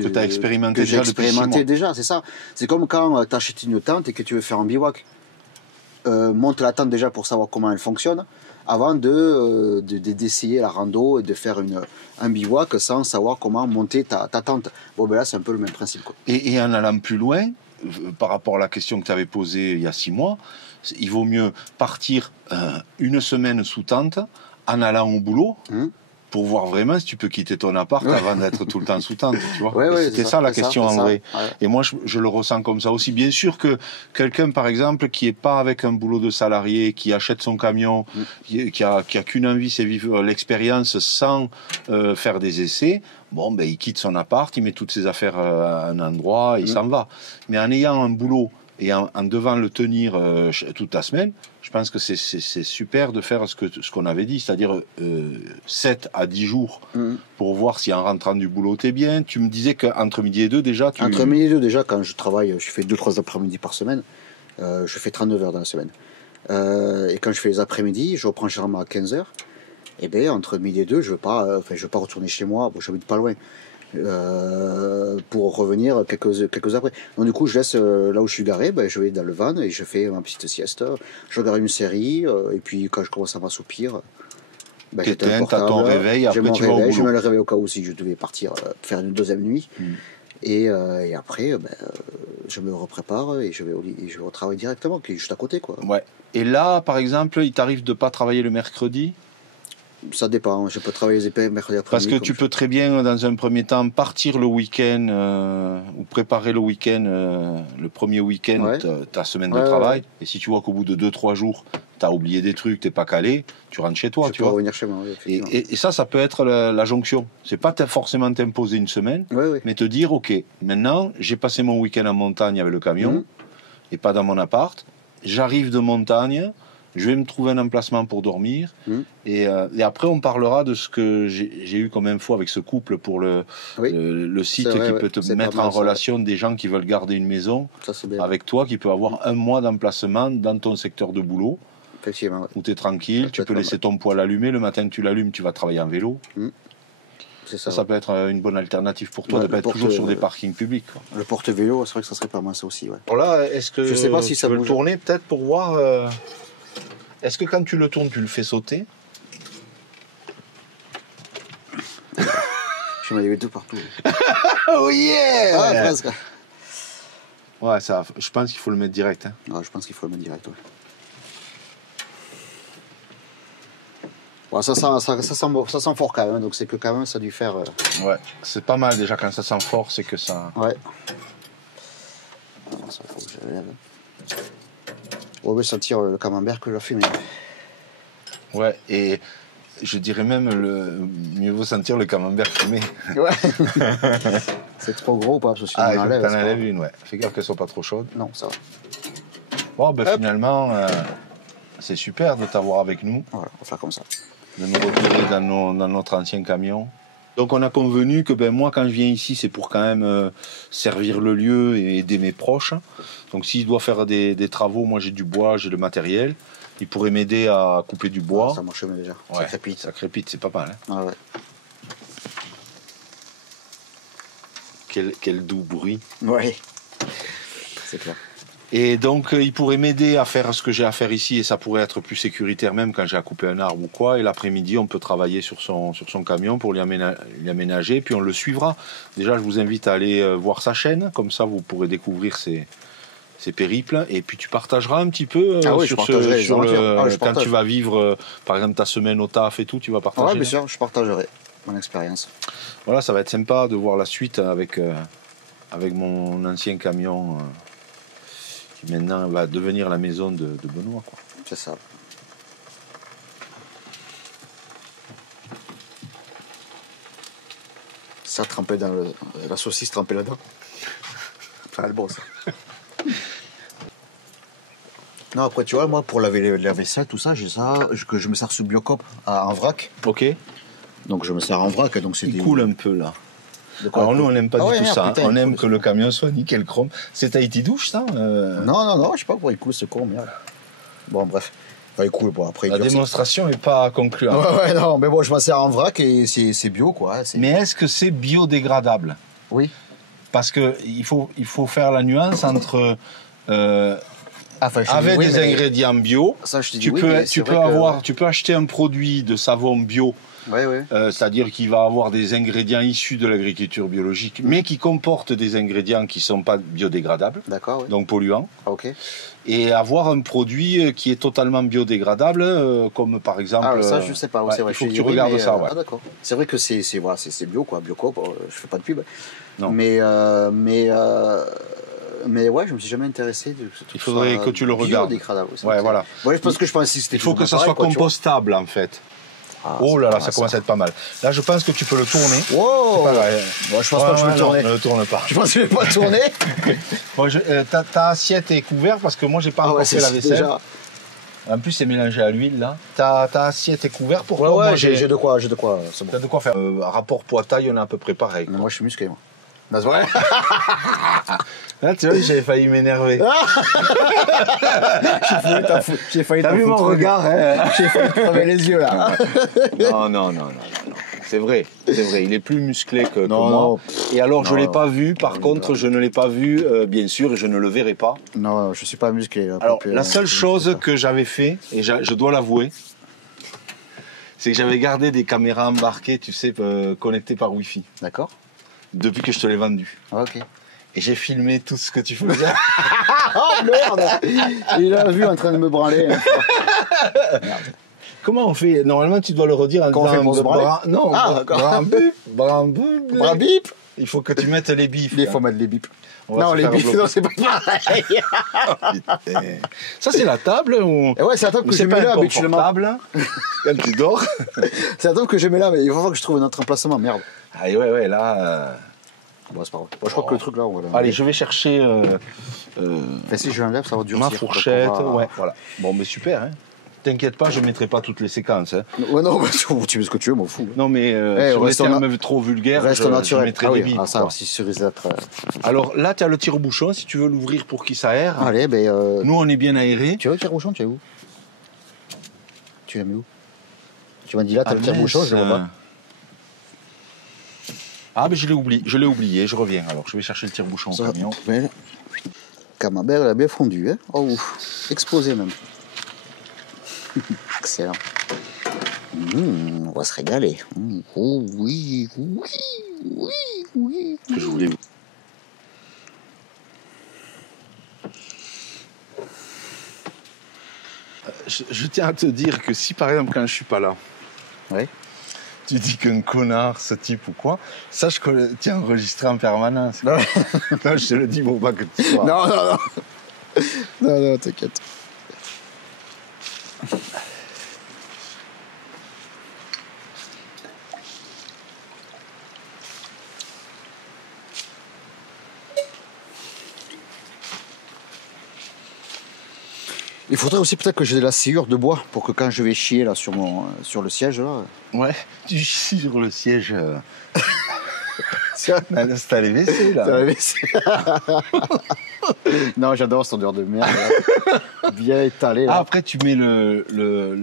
t'as expérimenté que j'ai déjà depuis 6 expérimenté mois. déjà, c'est ça. C'est comme quand tu achètes une tente et que tu veux faire un bivouac. Monte la tente déjà pour savoir comment elle fonctionne, avant d'essayer la rando et de faire un bivouac sans savoir comment monter ta tente. Bon, ben là, c'est un peu le même principe, quoi. Et en allant plus loin, par rapport à la question que tu avais posée il y a 6 mois, il vaut mieux partir une semaine sous tente en allant au boulot pour voir vraiment si tu peux quitter ton appart avant d'être tout le temps sous tente, tu vois. C'était ça la question en vrai. Ouais. Et moi, je le ressens comme ça aussi. Bien sûr que quelqu'un, par exemple, qui est pas avec un boulot de salarié, qui achète son camion, qui a qu'une envie, c'est vivre l'expérience sans faire des essais, bon, ben, il quitte son appart, il met toutes ses affaires à un endroit, il s'en va. Mais en ayant un boulot et en devant le tenir toute la semaine, je pense que c'est super de faire ce qu'on avait dit, c'est-à-dire 7 à 10 jours pour voir si en rentrant du boulot t'es bien. Tu me disais qu'entre midi et 2 déjà... Entre midi et 2 déjà, quand je travaille, je fais 2-3 après-midi par semaine, je fais 39 heures dans la semaine. Et quand je fais les après-midi, je reprends généralement à 15 heures. Et bien entre midi et 2, je veux pas retourner chez moi, bon, j'habite pas loin. Pour revenir quelques après. Donc du coup, je laisse là où je suis garé, ben, je vais dans le van et je fais ma petite sieste. Je regarde une série et puis quand je commence à m'assoupir, ben, t'as ton réveil, après tu vas au boulot. Je me le réveille au cas où si je devais partir faire une deuxième nuit. Et après, ben, je me reprépare et je vais au travail directement, qui est juste à côté, quoi. Ouais. Et là, par exemple, il t'arrive de pas travailler le mercredi? Ça dépend, je peux travailler les mercredi après-midi. Parce que tu peux très bien, dans un premier temps, partir le week-end ou préparer le week-end, le premier week-end, ta semaine de travail. Et si tu vois qu'au bout de 2-3 jours, tu as oublié des trucs, t'es pas calé, tu rentres chez toi. Tu peux revenir chez moi, oui, et ça peut être la jonction. C'est pas forcément t'imposer une semaine, mais te dire, ok, maintenant, j'ai passé mon week-end en montagne avec le camion et pas dans mon appart. J'arrive de montagne. Je vais me trouver un emplacement pour dormir. Et après, on parlera de ce que j'ai eu comme info avec ce couple pour le site qui peut te mettre en relation des gens qui veulent garder une maison avec toi, qui peut avoir un mois d'emplacement dans ton secteur de boulot. Effectivement. Où tu es tranquille, tu peux laisser ton poêle allumé. Le matin que tu l'allumes, tu vas travailler en vélo. Ça peut être une bonne alternative pour toi de ne pas être toujours sur des parkings publics, quoi. Le porte-vélo, c'est vrai que ça serait pas mal, ça aussi. Ouais. Alors là, est-ce que je sais pas si tu ça veux bouge. Le tourner peut-être pour voir est-ce que quand tu le tournes, tu le fais sauter? Je m'en avais tout partout. Oh yeah! Ah, presque. Ouais, ça, je pense qu'il faut le mettre direct. Hein. Ouais, je pense qu'il faut le mettre direct, ouais. Ouais, ça sent fort quand même, donc c'est que quand même ça a dû faire... Ouais, c'est pas mal déjà quand ça sent fort, c'est que ça... Ouais. Alors, ça, faut que je lève. On va sentir le camembert que je fais, mais... Ouais, et je dirais même mieux vaut sentir le camembert fumé. Ouais. C'est trop gros ou pas? Parce que sinon on enlève. T'en enlèves une, ouais. Fais gaffe qu'elle soit pas trop chaude. Non, ça va. Bon, ben finalement, c'est super de t'avoir avec nous. Voilà, on va faire comme ça. De nous retrouver dans notre ancien camion. Donc on a convenu que moi quand je viens ici c'est pour quand même servir le lieu et aider mes proches. Donc s'il doit faire des travaux, moi j'ai du bois, j'ai le matériel. Il pourrait m'aider à couper du bois. Ça marche déjà, ouais, ça crépite, c'est pas mal. Hein. Ah ouais. Quel doux bruit. Ouais, c'est clair. Et donc, il pourrait m'aider à faire ce que j'ai à faire ici et ça pourrait être plus sécuritaire même quand j'ai à couper un arbre ou quoi. Et l'après-midi, on peut travailler sur son camion pour lui aménager, puis on le suivra. Déjà, je vous invite à aller voir sa chaîne, comme ça vous pourrez découvrir ses périples. Et puis tu partageras un petit peu quand tu vas vivre, par exemple, ta semaine au taf et tout, tu vas partager. Oui, bien sûr, je partagerai mon expérience. Voilà, ça va être sympa de voir la suite avec mon ancien camion. qui maintenant va devenir la maison de Benoît, quoi. C'est ça. Ça trempé dans la saucisse trempée là-dedans. Ça va être bon ça. Non, après tu vois, moi pour laver la vaisselle, tout ça, j'ai ça, que je me sers sous Biocop en vrac. Ok. Donc je me sers en vrac, donc c'est Il coule un peu là. De quoi, Alors nous on n'aime pas Ah du ouais, tout merde, ça. putain, On il aime coule. que le camion soit nickel chrome. C'est Tahiti douche ça Non, je sais pas pourquoi il coule ce con, merde. Bon, bref. Enfin, il coule, bon, après il La durcit. démonstration n'est pas concluante. Ouais, non, mais bon, je m'en sers en vrac et c'est bio, quoi. Mais est-ce que c'est biodégradable? Oui. Parce que il faut faire la nuance entre Enfin, je te dis avec oui, des mais ingrédients bio. Ça, je te dis Tu oui, peux mais c'est tu peux vrai que- avoir tu peux acheter un produit de savon bio. Ouais. C'est-à-dire qu'il va avoir des ingrédients issus de l'agriculture biologique, mais qui comportent des ingrédients qui ne sont pas biodégradables, D'accord, oui. donc polluants, Ah, ok. et avoir un produit qui est totalement biodégradable, comme par exemple... Ah, ça, je sais pas, ouais, c'est vrai. il faut je que te tu dis oui, regardes mais, ça, ouais. Ah, d'accord. C'est vrai que c'est bio, quoi. Biocop, je fais pas de pub. Non. Mais ouais, je me suis jamais intéressé. Il faudrait que tu le regardes. Biodégradable. Ouais, voilà. Ouais, parce que je pensais que c'était Il faut que ça pareil, soit quoi, tu vois. compostable, en fait. Ah, Oh là là, c'est ça pas commence à être pas mal. Là, je pense que tu peux le tourner. Wow. Pas vrai. Bon, je pense pas que je vais le non, tourner. ne le tourne pas. Je pense que je vais pas le tourner. Bon, ta assiette est couverte parce que moi, j'ai pas encore fait la vaisselle. déjà. En plus, c'est mélangé à l'huile, là. Ta assiette est couverte pour Ouais, toi. Moi, j'ai de quoi, c'est bon. T'as de quoi faire. Rapport poids-taille, on est à peu près pareil. Mais moi, je suis musclé, moi. C'est vrai. Là, tu vois, j'avais failli m'énerver. J'ai failli T'as vu mon regard, hein? J'ai failli te crever les yeux, là. Non. C'est vrai. Il est plus musclé que Non, moi. non. Et alors, je Non, l'ai non. pas vu. Par contre, je ne l'ai pas vu, bien sûr, et je ne le verrai pas. Non, je suis pas musclé. Là, Alors, Papy, la seule chose que j'avais fait, et je dois l'avouer, c'est que j'avais gardé des caméras embarquées, tu sais, connectées par Wi-Fi, D'accord. depuis que je te l'ai vendu. Ok. Et j'ai filmé tout ce que tu faisais. Oh merde. Il a vu en train de me branler. Comment on fait? Normalement, tu dois le redire en Comment on fait pour se branler? Non, Ah, d'accord. brambip. Bras bip. Il faut que tu mettes les bifs. Il là. faut mettre les bips. On va Non, se les faire bips, bloquer. non, c'est pas pareil. Putain. Ça, c'est la table ou... Et ouais, c'est la table ou que je c'est mets pas là habituellement. inconfortable quand tu dors? C'est la table que je mets là, mais il va falloir que je trouve un autre emplacement. Merde. Ah ouais, là... Bon, c'est pas grave. Bon, je crois que le truc là, on va le- Allez, je vais chercher Enfin, si je l'enlève, ça va durcir. ma Donc, fourchette. on va- Ouais, voilà. Bon, mais super, hein. T'inquiète pas, je mettrai pas toutes les séquences. Hein. Ouais, non, bah, tu mets ce que tu veux, m'en fous. Non, mais sur les reste termes trop vulgaires, Reste je naturel. mettrai Ah des oui, bifs. ah, ça quoi. aussi, sur les êtres. Alors là, tu as le tire-bouchon, si tu veux l'ouvrir pour qu'il s'aère. Allez, ben. Nous, on est bien aérés. Tu veux le tire-bouchon, tu es où? Tu l'as mis où? Tu m'as dit là, t'as le Ah, tire-bouchon, je le vois pas. Ah, mais je l'ai oublié, je reviens. Alors, je vais chercher le tire-bouchon au Ça, camion. belle. Camembert, elle a bien fondu, hein? Oh, ouf. Explosé même. Excellent. On va se régaler. Oh oui. Que je voulais. Je tiens à te dire que si par exemple quand je suis pas là, Ouais. tu dis qu'un connard, ce type ou quoi, sache que tu es enregistré en permanence. Non, Non, je te le dis pour pas que tu sois. non. Non, t'inquiète. Il faudrait aussi peut-être que j'ai de la sciure de bois pour que quand je vais chier là sur le siège là. Ouais, tu chies sur le siège. T'as les WC là. Ça va baisser. Non, j'adore cette odeur de merde. Là. Bien étalé. Ah, Là. après tu mets le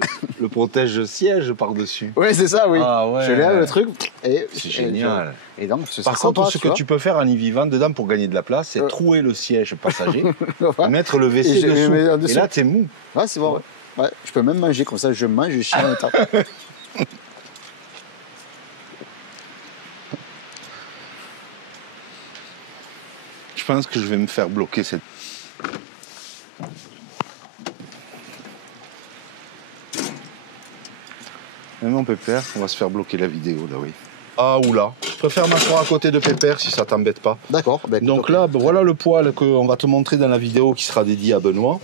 protège-siège par-dessus. Oui, c'est ça, oui. Ah ouais. Je lève le truc et. C'est génial. Et donc, ce Par sera contre, sympa, ce que tu peux faire en y vivant dedans pour gagner de la place, c'est trouer le siège passager vois. et mettre le Et WC je le mets en dessous. dessous. Et là, t'es mou. Ouais, c'est bon, ouais. Je peux même manger comme ça, je mange, je chie en même temps. Je pense que je vais me faire bloquer cette... Mais mon pépère, on va se faire bloquer la vidéo là, oui. Ah, oula. Je préfère m'asseoir à côté de Pépère si ça t'embête pas. D'accord. Ben, Donc là, ben, voilà le poêle qu'on va te montrer dans la vidéo qui sera dédiée à Benoît.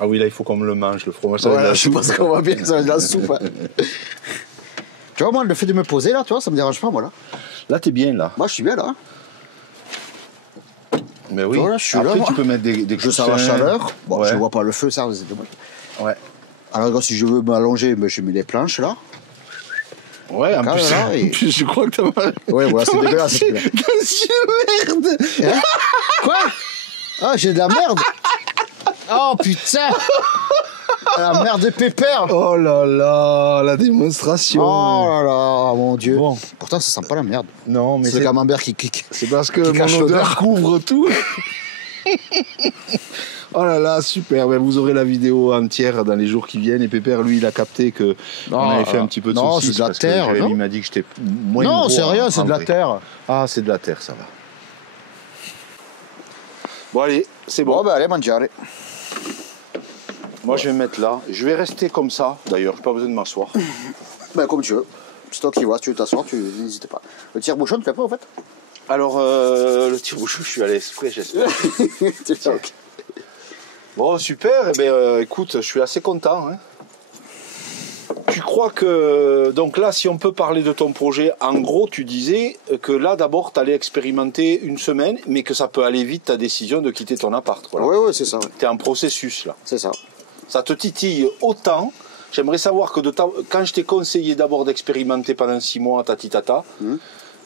Ah oui, là, il faut qu'on me le mange, le fromage. Ça va être de la je soupe. pense qu'on va bien, ça va être de la soupe. Hein. Tu vois, moi, le fait de me poser là, tu vois, ça me dérange pas, moi là. Là, t'es bien, là. Moi, je suis bien là. Mais oui. Voilà, je suis Après, là, tu moi. peux mettre des Je sens la coussins. chaleur. Bon, Ouais. je vois pas le feu, ça, c'est dommage. Ouais. Alors, si je veux m'allonger, ben, je mets les planches là. Ouais, en Ah, plus, là, et- en plus, je crois que t'as mal. Ouais, voilà, c'est dégueulasse. T'as merde. Hein Quoi? Ah, j'ai de la merde. Oh putain. La merde de Pépère. Oh là là, la démonstration. Oh là là, mon Dieu. Bon. Pourtant, ça sent pas la merde. Non, mais C'est le camembert qui clique. c'est parce que qui cache mon odeur l'odeur. couvre tout. Oh là là, super. Ben, vous aurez la vidéo entière dans les jours qui viennent. Et Pépère, lui, il a capté que Non, on avait fait un petit peu de non, saucisse c'est de la parce terre, que Jérémy non m'a dit que j'étais moins Non, gros c'est rien, en- c'est en de la vrai. terre. Ah, c'est de la terre, ça va. Bon, allez, c'est bon. Bon, ben allez, mangiare. Moi, je vais me mettre là. Je vais rester comme ça, d'ailleurs. Je n'ai pas besoin de m'asseoir. Ben, comme tu veux. C'est toi qui vois, si tu veux t'asseoir, tu n'hésites pas. Le tire-bouchon, tu fais pas en fait? Alors, le tire-bouchon, je suis à l'esprit, j'espère. Ok. Bon, super. Eh bien, écoute, je suis assez content. Hein. Tu crois que... Donc là, si on peut parler de ton projet, en gros, tu disais que là, d'abord, tu allais expérimenter une semaine, mais que ça peut aller vite, ta décision de quitter ton appart. Voilà. Ouais, c'est ça. Ouais. Tu es en processus, là. C'est ça. Ça te titille autant. J'aimerais savoir que quand je t'ai conseillé d'abord d'expérimenter pendant 6 mois, tata,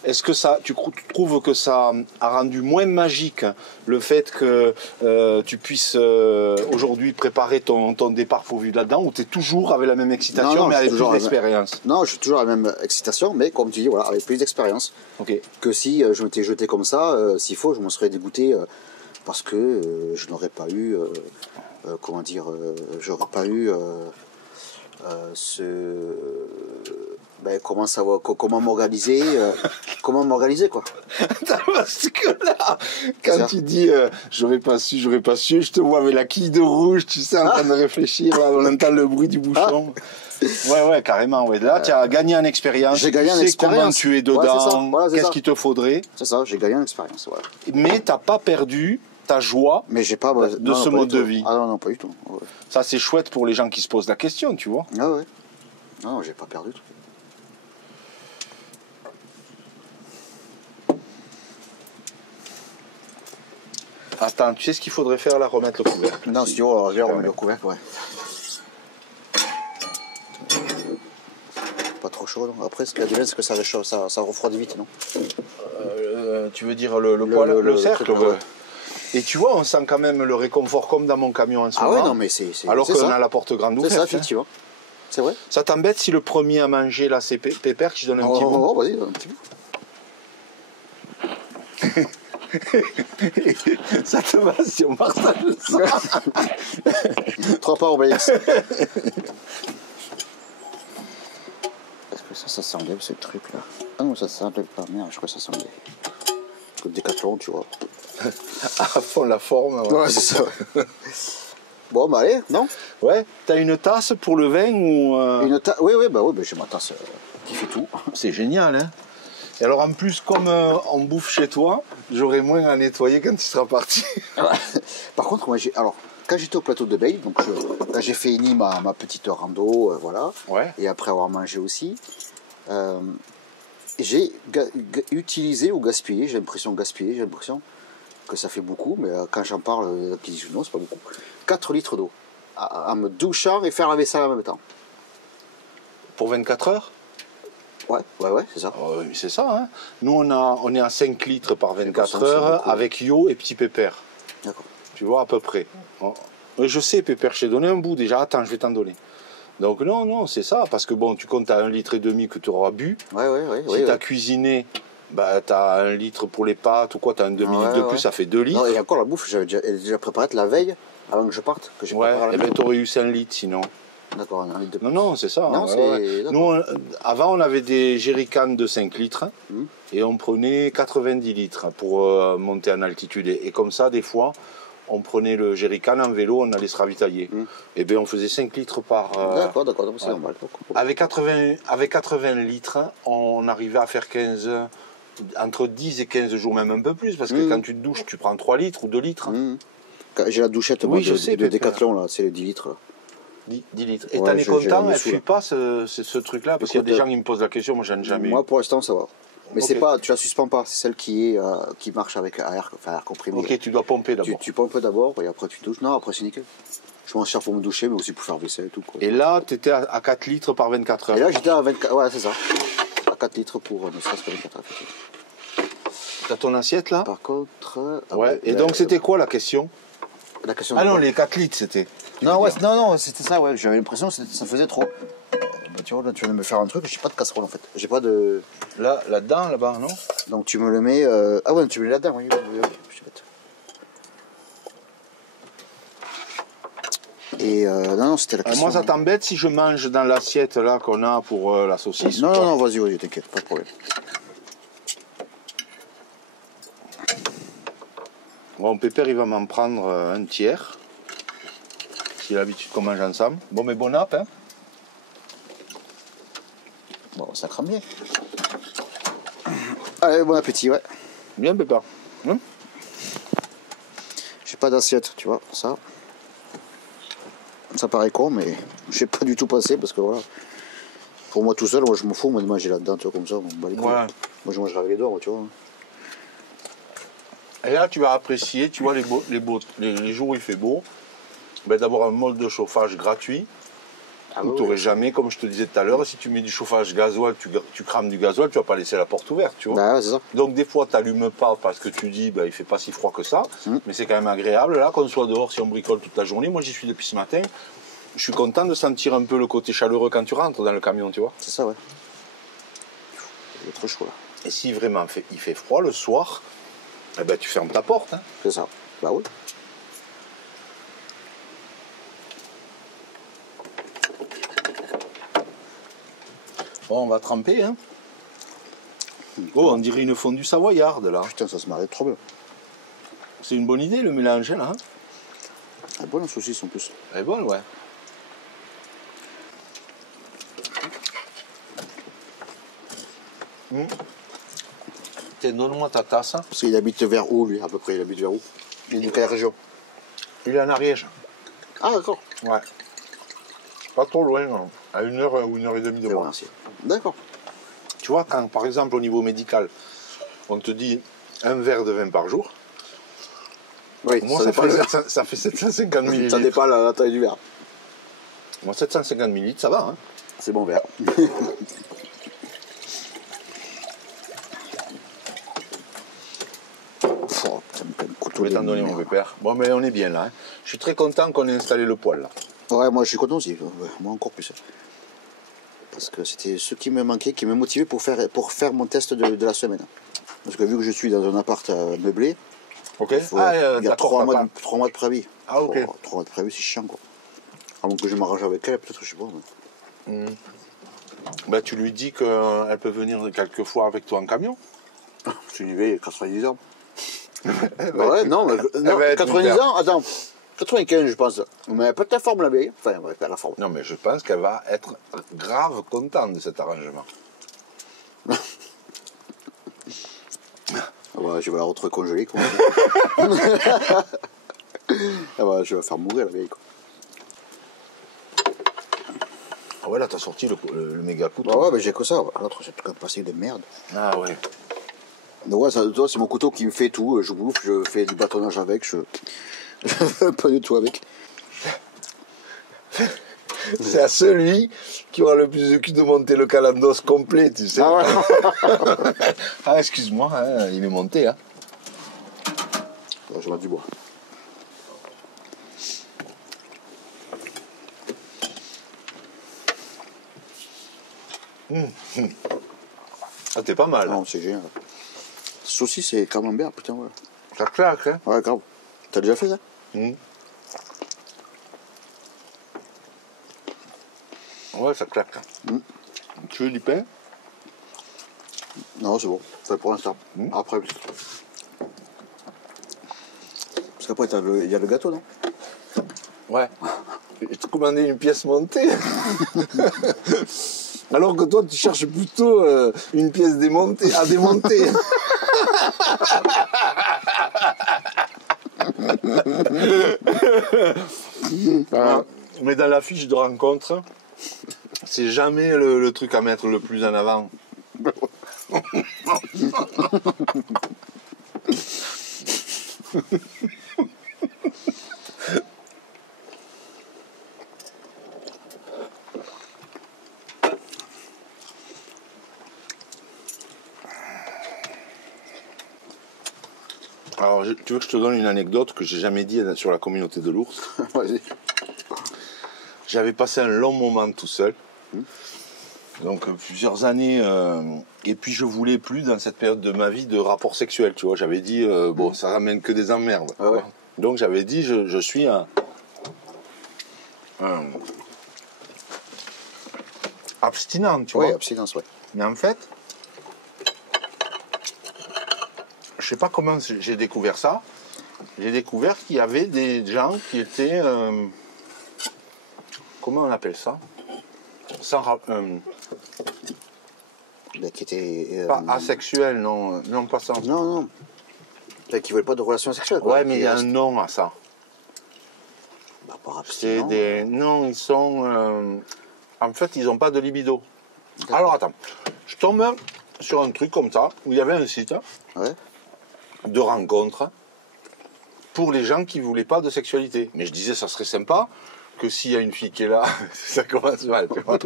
est-ce que ça, tu trouves que ça a rendu moins magique le fait que tu puisses aujourd'hui préparer ton départ pour vivre là-dedans, ou tu es toujours avec la même excitation, Non, mais je suis avec plus toujours avec- d'expérience? Non, je suis toujours à la même excitation, mais comme tu dis, voilà, avec plus d'expérience. Ok. Que si je m'étais jeté comme ça, s'il faut, je m'en serais dégoûté parce que je n'aurais pas eu, comment dire, j'aurais pas eu ce, ben, comment m'organiser, quoi. Parce que là, quand Ça. tu dis j'aurais pas su, je te vois avec la quille de rouge, tu sais, en train de réfléchir, là, on entend le bruit du bouchon. Ouais, carrément. Ouais. Là, tu as gagné en expérience. J'ai gagné tu en sais expérience. comment tu es Ouais, c'est ça. dedans, Voilà, c'est qu'est-ce ça. qu'il te faudrait. C'est ça, j'ai gagné en expérience, voilà. Mais tu n'as pas perdu ta joie. Mais j'ai pas De non, ce pas du mode de tout. vie. Ah non, pas du tout. Ouais. Ça, c'est chouette pour les gens qui se posent la question, tu vois. Ah ouais. Non, j'ai pas perdu tout. Attends, tu sais ce qu'il faudrait faire là? Remettre le couvercle. Non, si tu veux, alors, viens, on met le couvercle, ouais. Pas trop chaud, non. Après, ce qu'il y a du bien, c'est que ça réchauffe, ça refroidit vite, non? Tu veux dire le poêle, le cercle, truc, ouais. ouais. Et tu vois, on sent quand même le réconfort comme dans mon camion en ce Ah moment. ouais, non, mais c'est Alors c'est qu'on ça. a la porte grande C'est ouverte. ça, hein. effectivement. C'est vrai? Ça t'embête si le premier à manger là c'est Pépère, que je donne un petit bout? Oh, vas-y, un petit bout. Ça te va si on partage ça? 3 pas Obélix. Est-ce que ça s'enlève ce truc là? Ah non, ça s'enlève pas. Merde, je crois que ça s'enlève. Le Décathlon, tu vois. À fond la forme. Ouais, c'est ça. Bon, bah allez, non? Ouais, t'as une tasse pour le vin ou. Oui, bah j'ai ma tasse qui fait tout. C'est génial, hein? Et alors en plus, comme on bouffe chez toi, j'aurai moins à nettoyer quand tu seras parti. Par contre, moi, quand j'étais au plateau de Bale, donc là, j'ai fini ma petite rando, voilà. Ouais. Et après avoir mangé aussi, j'ai utilisé ou gaspillé, j'ai l'impression que ça fait beaucoup, mais quand j'en parle, qui disent non, c'est pas beaucoup, 4 litres d'eau, en me douchant et faire la vaisselle en même temps. Pour 24 heures? Ouais, c'est ça. Oh, c'est ça, hein? Nous, on est à 5 litres par 24 c'est heures beaucoup. avec Yo et Petit Pépère. D'accord. Tu vois, à peu près. Oh. Je sais, Pépère, je t'ai donné un bout déjà. Attends, je vais t'en donner. Donc, non, c'est ça. Parce que bon, tu comptes à 1,5 litre que tu auras bu. Ouais. Si tu as cuisiné, bah, tu as 1 litre pour les pâtes ou quoi, tu as un demi-litre de plus, ça fait 2 litres. Non, et encore la bouffe, elle est déjà préparée la veille, avant que je parte, que j'ai Ouais, préparé et la ben tu aurais eu 5 litres sinon. D'accord, un litre de plus. Non, c'est ça. Non, hein, c'est- ouais. d'accord. Nous, avant, on avait des jerrycans de 5 litres Mhm. et on prenait 90 litres pour monter en altitude. Et comme ça, des fois, on prenait le jerrycan en vélo, on allait se ravitailler. Mhm. Et bien, on faisait 5 litres par. D'accord, c'est ouais. normal. Avec 80 litres, on arrivait à faire 15 entre 10 et 15 jours, même un peu plus, parce que quand tu te douches, tu prends 3 litres ou 2 litres. J'ai la douchette Oui, moi, je sais, de Pépère. Decathlon, là, c'est les 10 litres. Là. 10 litres. Et Ouais, t'en es j'ai content, la elle dessous, fuit là. pas ce truc-là? Parce qu'il y a des Écoute, gens qui me posent la question, moi j'en ai jamais eu. Moi, pour l'instant, ça va. Mais Ok. c'est pas, tu la suspends pas, c'est celle qui marche avec air comprimé. Ok, tu dois pomper d'abord. Tu pompes d'abord et après tu douches. Non, après c'est nickel. Je m'en sers pour me doucher, mais aussi pour faire vaisselle et tout. Quoi. Et là, tu étais à 4 litres par 24 heures. Et là, j'étais à 24, ouais, c'est ça. À 4 litres pour ne serait-ce que 24 heures. T'as ton assiette là? Par contre. Ouais. Et donc c'était quoi la question? La question Ah de non, quoi les 4 litres c'était. Non, ouais, non, c'était ça, ouais. J'avais l'impression que ça faisait trop. Bah, tu vois, là, tu viens de me faire un truc, j'ai pas de casserole en fait. J'ai pas de. Là-dedans, là-bas, non? Donc tu me le mets. Ah ouais, tu me le mets là-dedans, oui. Je suis bête. Et non, c'était la question. Moi, ça t'embête si je mange dans l'assiette là qu'on a pour la saucisse? Non, ou pas? non, vas-y, t'inquiète, pas de problème. Bon, Pépère, il va m'en prendre un tiers. C'est l'habitude qu'on mange ensemble. Bon, mais bon app, hein? Bon, ça crame bien. Allez, bon appétit, ouais. Bien, Pépère. Hein? J'ai pas d'assiette, tu vois, ça. Ça paraît con, mais j'ai pas du tout pensé parce que voilà. Pour moi tout seul, moi je m'en fous, moi de manger là-dedans, tu vois, comme ça, on me bat les couilles. Ouais. Moi je mangerai avec les doigts, moi, tu vois. Et là, tu vas apprécier, tu vois, les jours où il fait beau, ben, d'avoir un mode de chauffage gratuit. Ah, Où tu n'aurais jamais, comme je te disais tout à l'heure, si tu mets du chauffage gasoil, tu crames du gasoil, tu vas pas laisser la porte ouverte, tu vois. Bah ouais, c'est ça. Donc des fois, tu n'allumes pas parce que tu dis, ben, il fait pas si froid que ça, mais c'est quand même agréable. Là, qu'on soit dehors, si on bricole toute la journée, moi j'y suis depuis ce matin, je suis content de sentir un peu le côté chaleureux quand tu rentres dans le camion, tu vois. C'est ça, ouais. Il est trop chaud là. Et si vraiment il fait froid le soir, eh ben, tu fermes ta porte. Hein. C'est ça. Bah oui. Bon, on va tremper, hein. Oh, on dirait une fondue savoyarde, là. Putain, ça se marie trop bien. C'est une bonne idée, le mélange, là. Hein. Elle est bonne la saucisse en plus. Elle est bonne, ouais. Tiens, donne-moi ta tasse. Hein. Parce qu'il habite vers où lui, à peu près? Il habite vers où? Il est de quelle région? Il est en Ariège. Ah d'accord. Ouais. Pas trop loin, hein. À 1 heure ou 1h30 de C'est moi. bon, d'accord. Tu vois, quand par exemple au niveau médical, on te dit un verre de vin par jour, Oui, moi ça fait 750 millilitres. Ça dépend la taille du verre. Moi 750 millilitres, ça va. Hein. C'est bon verre. Oh, ça me fait un couteau Je vais de t'en donner mon merde. pépère. Bon, mais on est bien là. Hein. Je suis très content qu'on ait installé le poêle là. Ouais, moi je suis content aussi. Ouais, moi encore plus. Parce que c'était ce qui me manquait, qui me motivait pour faire mon test de la semaine. Parce que vu que je suis dans un appart meublé, Ok. il y a 3 mois, de préavis. Ah, ok. 3 mois de préavis, c'est chiant quoi. À moins que je m'arrange avec elle, peut-être, je sais pas. Mais... Bah, tu lui dis qu'elle peut venir quelques fois avec toi en camion. Tu y vais, 90 ans. Ouais, Ouais, non, mais, non, va être 90 hyper. ans, attends, 95 je pense. Mais elle peut la forme la vieille. Enfin, ouais, pas la forme. Non, mais je pense qu'elle va être grave contente de cet arrangement. Ah bah, je vais la recongeler quoi. Ah bah, je vais la faire mourir la vieille quoi. Ah ouais, là, t'as sorti le méga couteau. Bah ouais, bah, j'ai que ça. L'autre, c'est un plastique de merde. Ah ouais. Donc ouais, ça, toi, c'est mon couteau qui me fait tout. Je bouffe, je fais du bâtonnage avec, je fais pas du tout avec. C'est à celui qui aura le plus de cul de monter le calandos complet, tu sais. Ah ouais. Ah, excuse-moi, hein, il est monté. Hein. Je vais mettre du bois. Ah, t'es pas mal. Non, c'est génial. Saucisse c'est camembert, putain, ouais. Ça claque, hein. Ouais, grave. T'as déjà fait ça? Ouais, ça claque. Tu veux du pain? Non, c'est bon. C'est pour l'instant. Après. Parce qu'après, il y a le gâteau, non? Ouais. J'ai commandé une pièce montée. Alors que toi, tu cherches plutôt une pièce démontée, à démonter. Mais dans la fiche de rencontre, c'est jamais le truc à mettre le plus en avant. Alors, tu veux que je te donne une anecdote que j'ai jamais dit sur la communauté de l'ours? Vas-y. J'avais passé un long moment tout seul, donc plusieurs années, et puis je voulais plus dans cette période de ma vie de rapport sexuel, tu vois. J'avais dit, bon, ça ramène que des emmerdes. Ah ouais. Donc j'avais dit, je suis un abstinent, tu Oui, vois. abstinence, ouais. Mais en fait, je sais pas comment j'ai découvert ça. J'ai découvert qu'il y avait des gens qui étaient, comment on appelle ça? Qui était. Pas asexuel, non, non pas ça. Non, non. Qui veulent pas de relations sexuelles. Quoi. Ouais, mais il y a un Qui restent- nom à ça. Bah, par C'est abstinence. des, non, ils sont, en fait, ils n'ont pas de libido. D'accord. Alors attends, je tombe sur un truc comme ça où il y avait un site Ouais. de rencontre pour les gens qui voulaient pas de sexualité. Mais je disais, ça serait sympa que s'il y a une fille qui est là, ça commence mal. Tu vois.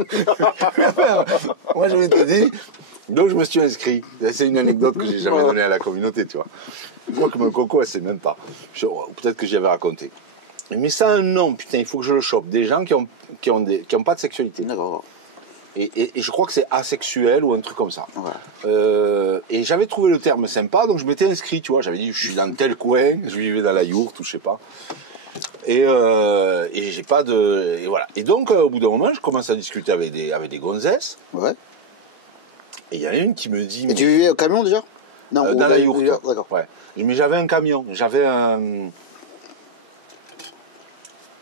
Moi, je m'étais dit, donc je me suis inscrit. C'est une anecdote que j'ai jamais donnée à la communauté, tu vois. Je crois que mon coco, elle sait même pas. Peut-être que j'y avais raconté. Mais ça a un nom, putain, il faut que je le chope. Des gens qui ont pas de sexualité. D'accord. Et je crois que c'est asexuel ou un truc comme ça. Ouais. Et j'avais trouvé le terme sympa, donc je m'étais inscrit, tu vois. J'avais dit, je suis dans tel coin, je vivais dans la yourte ou je sais pas. Et j'ai pas de... Et voilà. Et donc, au bout d'un moment, je commence à discuter avec des gonzesses. Ouais. Et il y en a une qui me dit... Et tu vivais au camion déjà? Non, dans la yourte. D'accord. Ouais. Mais j'avais un camion. J'avais un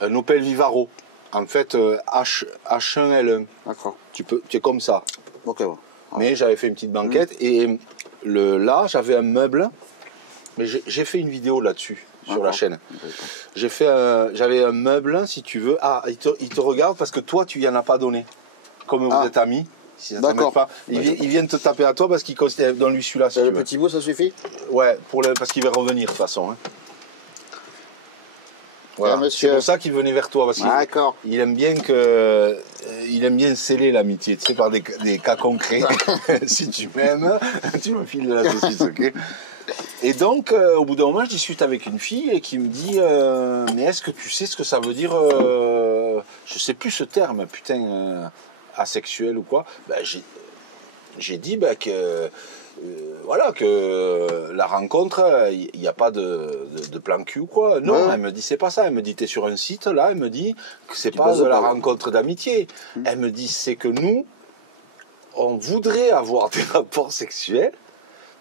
Opel Vivaro. En fait, H1L1. D'accord. Tu es comme ça. Ok, ouais. Mais j'avais fait une petite banquette et là j'avais un meuble, mais j'ai fait une vidéo là-dessus sur la D'accord. chaîne. J'avais un meuble, si tu veux. Ah, il te regarde parce que toi tu y en as pas donné. Comme vous êtes amis, si ça D'accord. t'embête pas, ils viennent te taper à toi parce qu'ils considèrent dans lui celui-là. Si tu Le veux. petit bout, ça suffit? Ouais, parce qu'il va revenir de toute façon. Hein. Voilà. monsieur. C'est pour ça qu'il venait vers toi parce qu'il D'accord. il aime bien il aime bien sceller l'amitié, tu sais, par des cas concrets. Si tu m'aimes, tu me files de la saucisse, ok? Et donc, au bout d'un moment, je discute avec une fille et qui me dit, mais est-ce que tu sais ce que ça veut dire, je sais plus ce terme, putain, asexuel ou quoi? Ben, j'ai dit que voilà, que la rencontre, il n'y a pas de plan cul ou quoi. Non, Ouais. elle me dit, c'est pas ça. Elle me dit, t'es sur un site, là, elle me dit que c'est Tu pas passes de la par là. rencontre d'amitié. Elle me dit, c'est que nous, on voudrait avoir des rapports sexuels,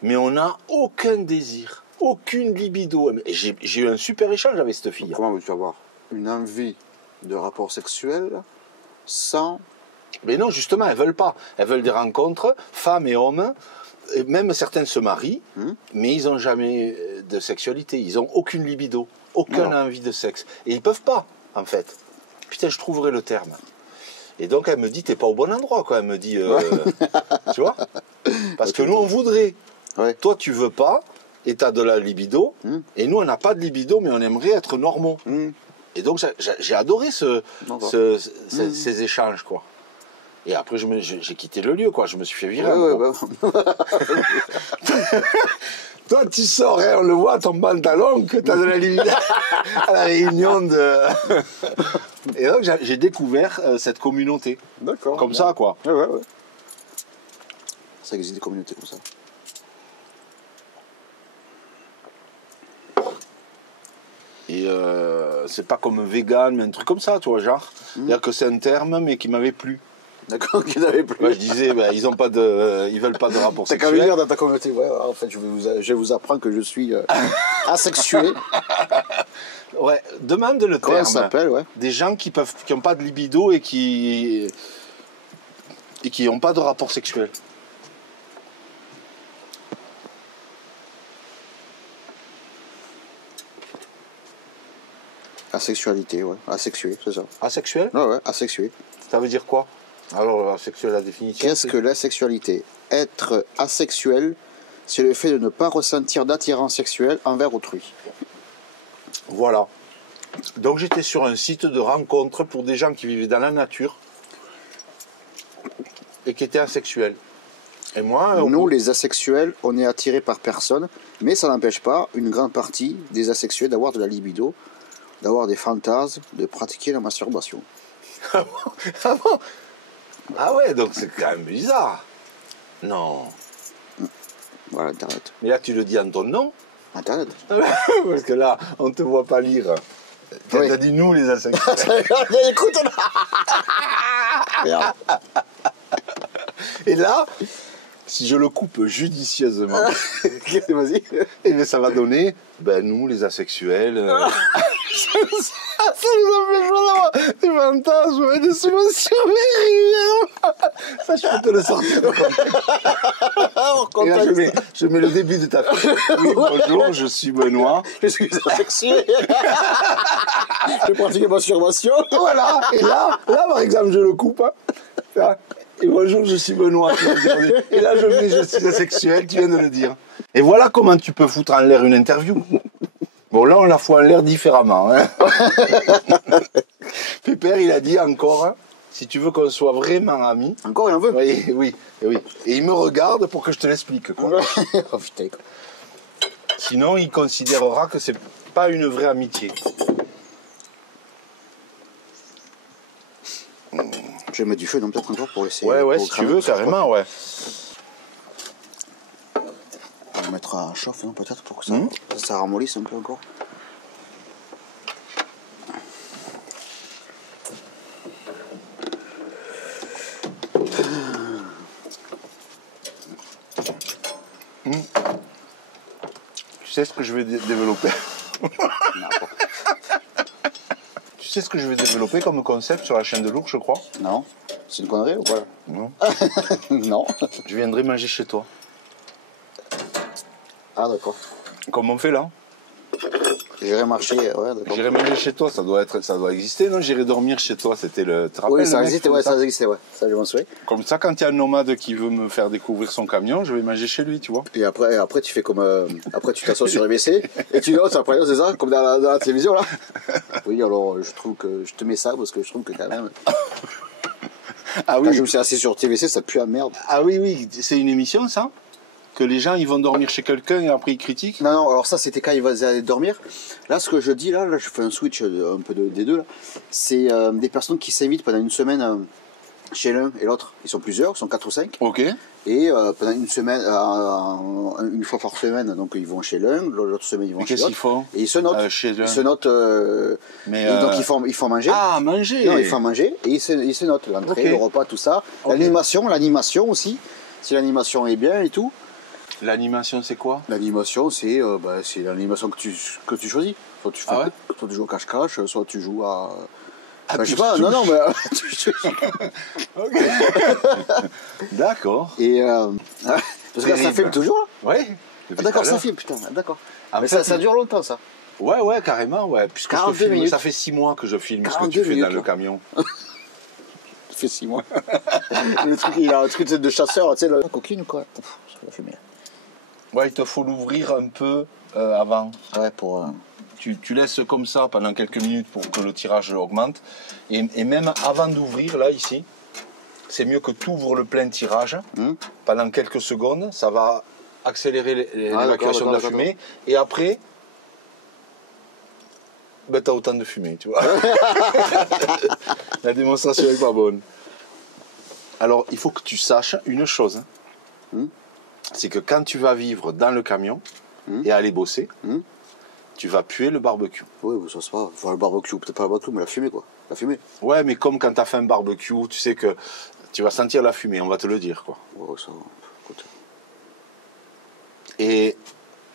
mais on n'a aucun désir, aucune libido. Et j'ai eu un super échange avec cette fille. Comment veux-tu avoir une envie de rapport sexuel sans... Mais non, justement, elles veulent pas. Elles veulent des rencontres, femmes et hommes. Et même certaines se marient, mais ils n'ont jamais de sexualité. Ils n'ont aucune libido, aucune envie de sexe. Et ils peuvent pas, en fait. Putain, je trouverai le terme. Et donc, elle me dit, t'es pas au bon endroit, quoi. Elle me dit, tu vois? Parce que nous, on voudrait. Ouais. Toi, tu veux pas, et t'as de la libido. Et nous, on n'a pas de libido, mais on aimerait être normaux. Et donc, j'ai adoré ces échanges, quoi. Et après, j'ai quitté le lieu, quoi. Je me suis fait virer. Ouais, Toi, tu sors, hein, on le voit, ton pantalon, que t'as de la libido à la réunion de... Et donc, j'ai découvert cette communauté. D'accord. Comme ça, quoi. Ouais. Ça existe des communautés comme ça. Et c'est pas comme vegan, mais un truc comme ça, tu vois, genre. C'est-à-dire que c'est un terme, mais qui m'avait plu. D'accord, qu'il n'avait plus. Ouais, je disais, ils veulent pas de rapport T'as qu'à sexuel. venir dans ta communauté. Ouais, en fait, je vous apprends que je suis asexué. Ouais, demande le Comment terme. ça s'appelle, ouais. Des gens qui ont pas de libido et qui et qui n'ont pas de rapport sexuel. Asexualité, ouais. Asexué, c'est ça. Asexuel? Ouais, ouais, asexué. Ça veut dire quoi? Alors, asexuel, la définition. Qu'est-ce que l'asexualité? Être asexuel, c'est le fait de ne pas ressentir d'attirance sexuelle envers autrui. Voilà. Donc j'étais sur un site de rencontre pour des gens qui vivaient dans la nature et qui étaient asexuels. Et moi, Nous, les asexuels, on est attirés par personne, mais ça n'empêche pas une grande partie des asexuels d'avoir de la libido, d'avoir des fantasmes, de pratiquer la masturbation. Ah bon? Ah ouais, donc c'est quand même bizarre. Non. Voilà, Internet. Mais là, tu le dis en ton nom. Internet. Parce que là, on ne te voit pas lire. Oui. T'as dit nous, les asexuels. Écoute, merde. Et là, si je le coupe judicieusement, Vas-y. eh bien, ça va donner, ben nous, les asexuels. Ça nous a fait chaud d'avoir des fantasmes et des soumissions régulièrement. Ça, je peux te le sortir de contexte. Et là, je mets le début de ta phrase. Oui, bonjour, je suis Benoît. Je suis asexué. Je pratique la masturbation. Voilà. Et là, par exemple, je le coupe. Hein. Là. Et bonjour, je suis Benoît. Et là, je mets je suis asexuel, tu viens de le dire. Et voilà comment tu peux foutre en l'air une interview. Bon, là, on la fout en l'air différemment. Hein. Pépère, il a dit encore, hein, si tu veux qu'on soit vraiment amis. Encore, il en veut. Oui, oui, oui. Et il me regarde pour que je te l'explique. Quoi. Oh putain. Sinon, il considérera que c'est pas une vraie amitié. Je vais mettre du feu, non, peut-être encore pour laisser. Ouais, pour si tu cramer, veux, parce que carrément, ouais. On va mettre à chauffe, non, peut-être pour que ça ramollisse un peu encore. Tu sais ce que je vais développer. Tu sais ce que je vais développer comme concept sur la chaîne de l'ours, je crois? Non, c'est une connerie ou quoi? Non. Non. Je viendrai manger chez toi. Ah d'accord. Comme on fait là. J'irai marcher, ouais, d'accord. J'irai manger chez toi, ça doit exister, non? J'irai dormir chez toi, c'était le. Tu te rappelles, Oui, le ça mec existait, qui ouais, faisait ça existait, ouais. Ça, je m'en souviens. Comme ça, quand il y a un nomade qui veut me faire découvrir son camion, je vais manger chez lui, tu vois. Et après tu fais comme. Après, tu t'assois sur le WC et tu notes après, c'est ça, comme dans la télévision, là. Oui, alors, je trouve que je te mets ça parce que je trouve que quand même. Ah Quand oui. je me suis assis sur le TVC, ça pue à merde. Ah oui, oui, c'est une émission, ça? Que les gens, ils vont dormir chez quelqu'un et après ils critiquent? Non, non, alors ça, c'était quand ils allaient dormir. Là, ce que je dis, là je fais un switch un peu des deux, là. C'est des personnes qui s'invitent pendant une semaine chez l'un et l'autre. Ils sont plusieurs, ils sont 4 ou 5. Ok. Et pendant une semaine, une fois par semaine, donc ils vont chez l'un, l'autre semaine ils vont Mais chez qu'est-ce qu'ils l'autre. font? Et ils se notent. Chez l'un. Ils se notent. Mais, et donc ils font manger. Ah, manger! Non, ils font manger et ils se notent. L'entrée, Ok. le repas, tout ça. Ok. L'animation aussi. Si l'animation est bien et tout. L'animation, c'est quoi? L'animation, c'est l'animation que tu choisis. Soit tu, fais, Ah ouais? soit tu joues au cache-cache, soit tu joues à. Ah, Enfin, je sais tu pas, non, non, mais. Ok. D'accord. Et. Parce que là, ça Terrible. filme toujours, là. Ouais. Ah, d'accord, ça filme, putain, d'accord. En Mais fait, ça dure longtemps, ça. Ouais, ouais, carrément, ouais. Puisque je te 42 filme, minutes. ça fait 6 mois que je filme ce que 42 tu fais minutes, dans le là. camion. Ça fait 6 mois. Le truc, il a un truc de chasseur, tu sais, la coquine ou quoi. Pff, ça va fumer. Ouais, il te faut l'ouvrir un peu avant. Ouais, pour. Tu laisses comme ça pendant quelques minutes pour que le tirage augmente. Et même avant d'ouvrir, là, ici, c'est mieux que tu ouvres le plein tirage. Pendant quelques secondes, ça va accélérer l'évacuation de la d'accord, fumée. Et après, ben, tu as autant de fumée, tu vois. La démonstration n'est pas bonne. Alors, il faut que tu saches une chose. C'est que quand tu vas vivre dans le camion et aller bosser, tu vas puer le barbecue. Oui, ça se va. Enfin, le barbecue, peut-être pas le barbecue, mais la fumée, quoi. La fumée. Ouais, mais comme quand tu as fait un barbecue, tu sais que tu vas sentir la fumée, on va te le dire, quoi. Ouais, ça. Écoute. Et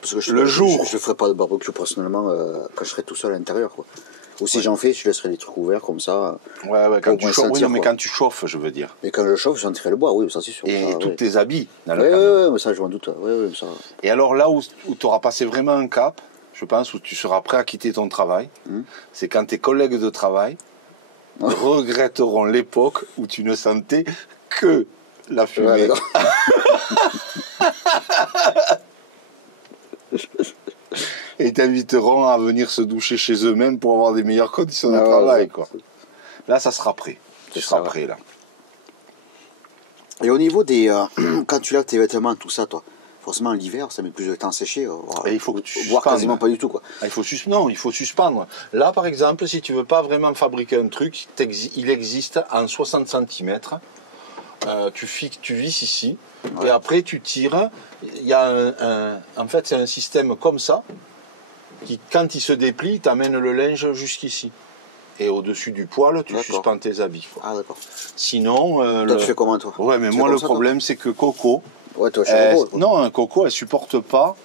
Parce que Le jour. Je ferai pas de barbecue personnellement quand je serai tout seul à l'intérieur, quoi. Ou si j'en fais, je laisserai les trucs ouverts comme ça. Ouais, quand Pour tu moins chauffes, oui, sentir, non, mais quoi. quand tu chauffes, je veux dire. Mais quand je chauffe, j'en tirerai le bois, oui, ça c'est sûr. Et ça, tous ouais. tes habits dans le Ouais, camion. mais ça je m'en doute. Ouais, ça. Et alors là où tu auras passé vraiment un cap, je pense, où tu seras prêt à quitter ton travail, c'est quand tes collègues de travail regretteront l'époque où tu ne sentais que la Ouais, fumée. d'accord. Et t'inviteront à venir se doucher chez eux-mêmes pour avoir des meilleures conditions de Ah ouais, travail, ouais. quoi. Là, ça sera prêt. Tu C'est seras ça, ouais. prêt, là. Et au niveau des. Quand tu laves tes vêtements, tout ça, toi, forcément l'hiver, ça met plus de temps à sécher. Et il faut que tu voire suspendes. quasiment pas du tout, quoi. Ah, non, il faut suspendre. Là, par exemple, si tu veux pas vraiment fabriquer un truc, il existe en 60 cm. Tu visses ici, Ouais. et après tu tires. Il y a en fait, c'est un système comme ça, qui, quand il se déplie, t'amène le linge jusqu'ici. Et au-dessus du poil, tu D'accord. suspends tes habits, quoi. Ah, d'accord. Sinon. Toi, tu fais comment, toi? Ouais, mais Tu moi, fais le comme ça, problème, c'est que Coco. toi Ouais, toi, je suis robot, quoi. Non, un Coco, elle supporte pas.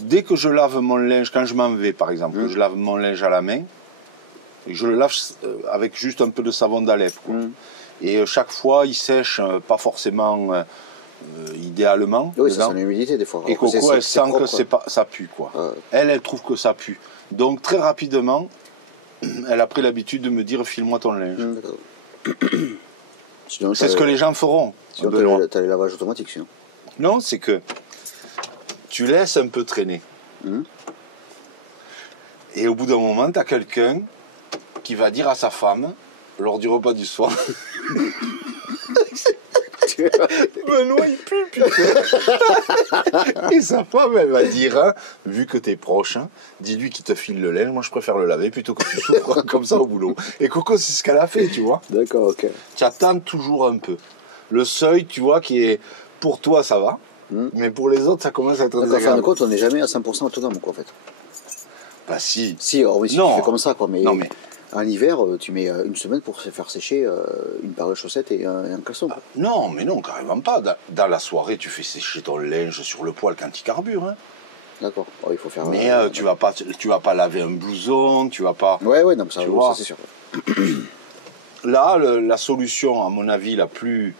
Dès que je lave mon linge, quand je m'en vais par exemple, que je lave mon linge à la main, je le lave avec juste un peu de savon d'Alep, quoi. Et chaque fois, il sèche pas forcément idéalement. Oui, ça dedans. sent l'humidité des fois. Et Après, Coco, elle sent propre, que c'est pas, ça pue, quoi. Ouais. Elle trouve que ça pue. Donc très rapidement, elle a pris l'habitude de me dire file-moi ton linge. D'accord. Sinon, C'est ce que les gens feront. Sinon, Benoît. t'as les lavages automatiques, sinon. Non, c'est que tu laisses un peu traîner. Et au bout d'un moment, tu as quelqu'un qui va dire à sa femme, lors du repas du soir, Benoît, il pue, putain. Et sa femme, elle va dire, hein, vu que t'es proche, hein, dis-lui qu'il te file le linge, moi je préfère le laver plutôt que tu souffres comme ça au boulot. Et Coco, c'est ce qu'elle a fait, tu vois. D'accord, ok. Tu attends toujours un peu. Le seuil, tu vois, qui est pour toi, ça va. Mais pour les autres, ça commence à être Donc, en fin de désagréable. compte, on n'est jamais à 100% autonome, quoi, en fait. Bah si. Si, alors oui, si Non. tu fais comme ça, quoi. Mais, Non, mais en hiver, tu mets une semaine pour se faire sécher une paire de chaussettes et un caleçon, quoi. non, mais non, carrément pas. Dans la soirée, tu fais sécher ton linge sur le poêle quand il carbure. Hein. D'accord. Oh, il faut faire. Mais tu vas pas laver un blouson, tu vas pas. Ouais, non, mais ça, Tu vois. ça c'est sûr. Là, la solution, à mon avis, la plus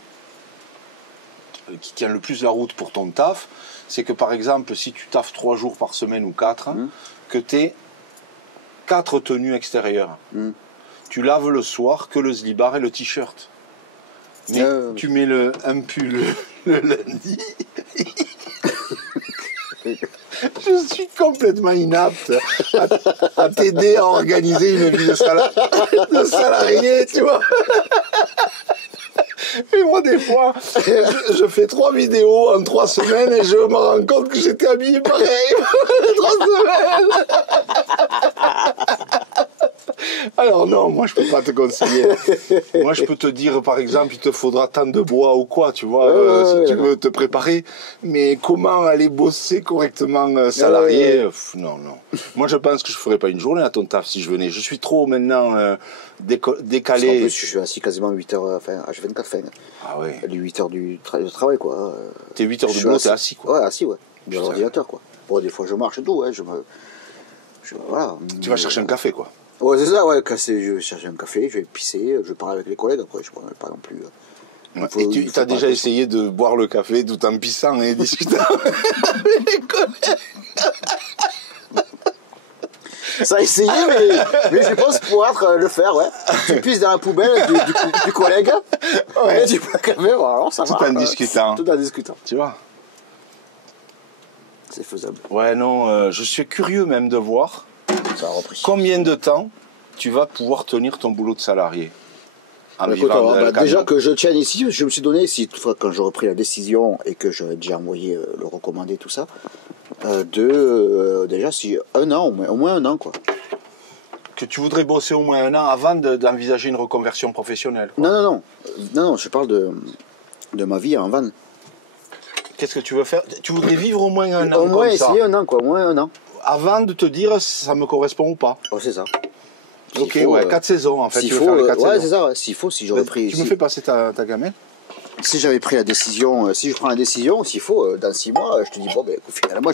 qui tient le plus la route pour ton taf, c'est que par exemple, si tu taffes 3 jours par semaine ou 4, que tu aies 4 tenues extérieures. Tu laves le soir que le slibard et le t-shirt. Mais tu mets un pull le lundi. Je suis complètement inapte à t'aider à organiser une vie de salarié, tu vois. Et moi, des fois, je fais 3 vidéos en 3 semaines et je me rends compte que j'étais habillé pareil. 3 semaines. Alors non, moi je peux pas te conseiller. Moi je peux te dire par exemple il te faudra tant de bois ou quoi, tu vois, si tu veux te préparer. Mais comment aller bosser correctement salarié, non. Moi je pense que je ferais pas une journée à ton taf si je venais. Je suis trop maintenant décalé. Parce qu'en plus, je suis assis quasiment 8 heures, enfin H24, fin. Ah ouais. Les 8 heures de travail, quoi. T'es 8 heures de boulot, t'es assis quoi. Ouais, assis, ouais. Dans l'ordinateur, quoi. Bon, des fois je marche et tout, ouais. Voilà. Tu vas chercher un café quoi. Ouais, c'est ça, ouais. Je vais chercher un café, je vais pisser, je vais parler avec les collègues, après, je ne parle pas non plus. Et tu as déjà essayé de boire le café tout en pissant et discutant avec les collègues. Ça a essayé, mais je pense pouvoir le faire, ouais. Tu pisses dans la poubelle du collègue, Ouais. et tu bois un café, voilà, alors ça Tout va. en discutant. Tout en discutant. Tu vois. C'est faisable. Ouais, non, je suis curieux même de voir Ça a repris. combien de temps tu vas pouvoir tenir ton boulot de salarié en Écoute, vivant alors, dans le déjà camion. que je tienne ici, je me suis donné, si toutefois quand j'aurai pris la décision et que j'aurais déjà envoyé le recommandé, tout ça, déjà si un an, au moins un an, quoi. Que tu voudrais bosser au moins 1 an avant d'envisager une reconversion professionnelle. Quoi. Non, je parle de ma vie en van. Qu'est-ce que tu veux faire? Tu voudrais vivre au moins 1 an Au moins comme ça, essayer un an, quoi, au moins un an. avant de te dire si ça me correspond ou pas. Oh, c'est ça. Ok, S'il faut, ouais, 4 saisons en fait. S'il Tu veux faut, faire les 4 ouais, saisons. c'est ça, ouais. S'il faut, si j'aurais pris. Tu me fais passer ta gamelle? si j'avais pris la décision, si je prends la décision, s'il faut, dans 6 mois, je te dis, bon, ben, finalement,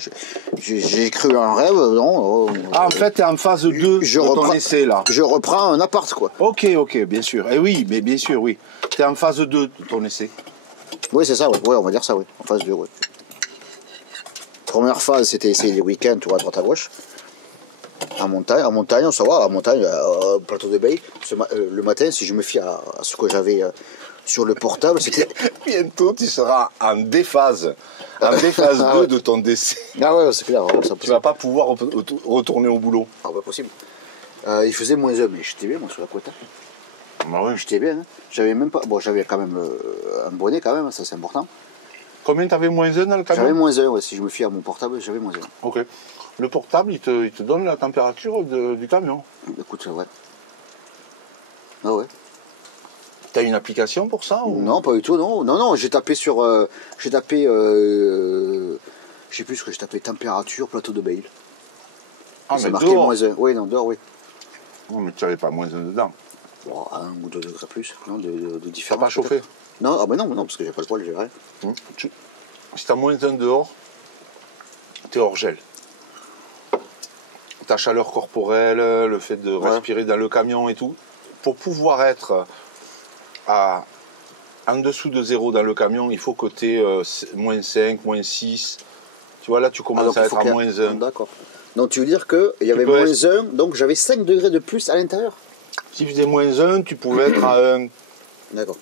j'ai cru un rêve, non. Ah, en fait, tu es en phase 2 de ton essai, là. Je reprends un appart, quoi. Ok, bien sûr. Eh oui, mais bien sûr, oui. Tu es en phase 2 de ton essai. Oui, c'est ça, ouais. Ouais, on va dire ça, oui. En phase 2, oui. Première phase, c'était essayer les week-ends, tu vois, à droite à gauche. En montagne, ça va, en montagne, plateau de Bay. Le matin, si je me fie à ce que j'avais sur le portable, c'était. Bientôt, tu seras en déphase. En déphase 2 de ton décès. Ah ouais, c'est clair. Tu vas pas pouvoir retourner au boulot. Ah, pas possible. Il faisait -1, mais j'étais bien, moi, sur la côte. Bah oui. J'étais bien. Hein. J'avais même pas. Bon, j'avais quand même un bonnet, quand même, ça c'est important. Combien t'avais -1 dans le camion? J'avais -1, ouais. Si je me fie à mon portable, j'avais -1. Ok. Le portable, il te donne la température du camion. Écoute, ouais. Ah ouais. T'as une application pour ça ou... Non, pas du tout, non. Non, j'ai tapé sur. Je sais plus ce que j'ai tapé, température, plateau de Bale. Ah, ça mais marquait dehors. -1. Oui, non, dehors, oui. Non, mais tu n'avais pas -1 dedans. Bon, 1 ou 2 degrés plus, non, de Ça différence. pas chauffé. Non, ah ben non, parce que j'ai pas le poil, j'ai rien. Si t'as -1 dehors, t'es hors gel. Ta chaleur corporelle, le fait de respirer dans le camion et tout, pour pouvoir être en dessous de 0 dans le camion, il faut que tu aies -5, -6. Tu vois, là, tu commences à être à -1. D'accord. Donc, tu veux dire qu'il y avait -1, donc j'avais 5 degrés de plus à l'intérieur? Si tu faisais -1, tu pouvais être à 1. D'accord.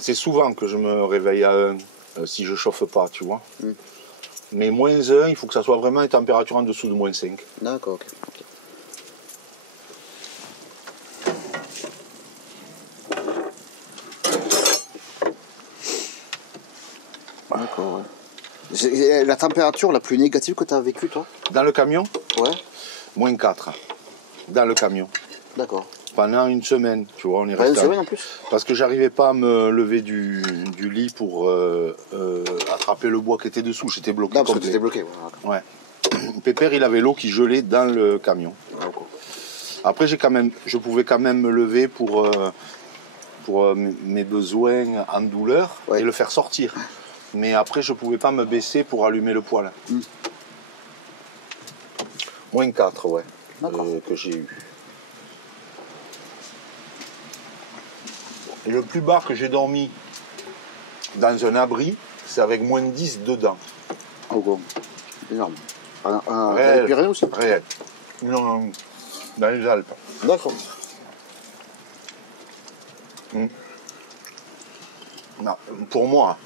C'est souvent que je me réveille à 1 si je chauffe pas, tu vois. Mais -1, il faut que ça soit vraiment une température en dessous de -5. D'accord, ok. D'accord, ouais. C'est la température la plus négative que tu as vécue, toi? Dans le camion, Ouais. -4. Dans le camion. D'accord. Pendant une semaine, tu vois, on est Pas une resté. semaine en plus? Parce que j'arrivais pas à me lever du lit pour attraper le bois qui était dessous. J'étais bloqué. Non, parce que tu complet. étais bloqué. Voilà. Ouais. Pépère, il avait l'eau qui gelait dans le camion. D'accord. Après, je pouvais quand même me lever pour mes besoins en douleur et le faire sortir. Mais après, je pouvais pas me baisser pour allumer le poêle. -4, ouais, que j'ai eu. Et le plus bas que j'ai dormi dans un abri, c'est avec -10 dedans. Oh, bon. Énorme. Réel. Pyrénées aussi? Réel. Non, dans les Alpes. D'accord. Non, pour moi,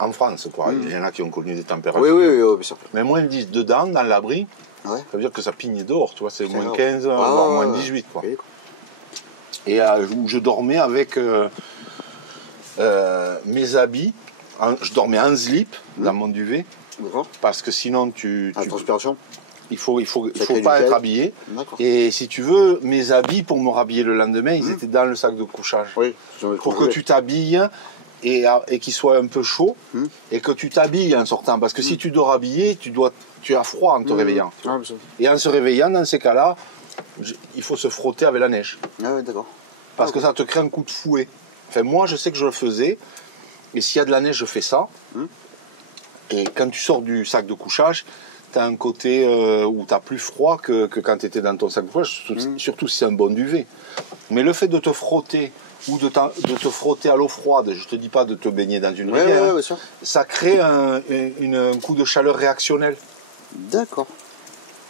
en France, quoi. Il y en a qui ont connu des températures. Oui, bien sûr. Mais -10 dedans, dans l'abri, Ouais. ça veut dire que ça pigne dehors, tu vois, c'est C'est -15, énorme. voire -18, quoi. Ok. Et où je dormais avec mes habits, je dormais en slip dans mon duvet, D'accord. parce que sinon La transpiration? il faut crée pas du être gel. habillé. D'accord. Et si tu veux, mes habits pour me rhabiller le lendemain, ils étaient dans le sac de couchage. Oui. Pour que tu t'habilles et qu'il soit un peu chaud et que tu t'habilles en sortant. Parce que si tu dors habillé, tu as froid en te réveillant. Ah, bien sûr. Et en se réveillant, dans ces cas-là, il faut se frotter avec la neige. Ah, ouais, d'accord. Parce que ça te crée un coup de fouet. Enfin, moi, je sais que je le faisais. Et s'il y a de la neige, je fais ça. Et quand tu sors du sac de couchage, tu as un côté où tu as plus froid que quand tu étais dans ton sac de couchage, surtout si c'est un bon duvet. Mais le fait de te frotter ou de te frotter à l'eau froide, je te dis pas de te baigner dans une rivière, Ouais, bien sûr. ça crée un coup de chaleur réactionnel. D'accord.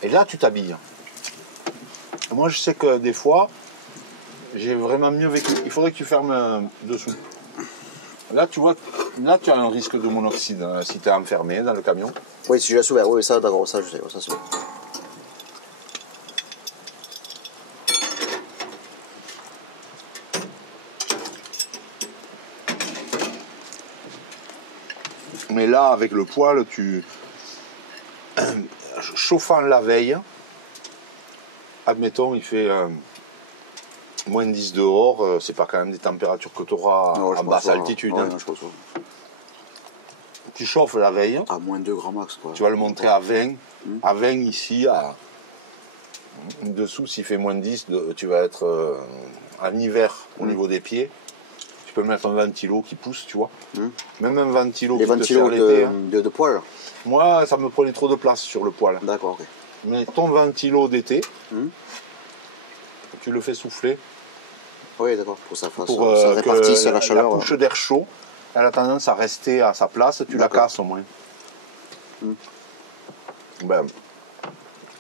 Et là, tu t'habilles. Moi, je sais que des fois, j'ai vraiment mieux vécu. Il faudrait que tu fermes dessous. Là, tu vois, là, tu as un risque de monoxyde si tu es enfermé dans le camion. Oui, si je laisse ouvert, oui, ça, d'accord, ça, je sais, ça, c'est bon. Mais là, avec le poêle, chauffant la veille, admettons, il fait -10 dehors, c'est pas quand même des températures que tu auras en basse altitude. Ouais, hein. non, je pense pas. Tu chauffes la veille, À -2 grands max, quoi. tu vas le montrer à 20. À 20 ici, dessous, s'il fait -10, tu vas être en hiver au niveau des pieds. Tu peux mettre un ventilo qui pousse, tu vois. Hmm. Même un ventilo Les qui te sert ventilos l'été. Hein. de poêle. Moi, ça me prenait trop de place sur le poêle. D'accord, ok. Mais ton ventilo d'été, Hmm. tu le fais souffler Oui, d'accord, pour que ça fasse, pour ça répartisse que la chaleur. couche d'air chaud, elle a tendance à rester à sa place, tu la D'accord. casses au moins. Hmm. Ben,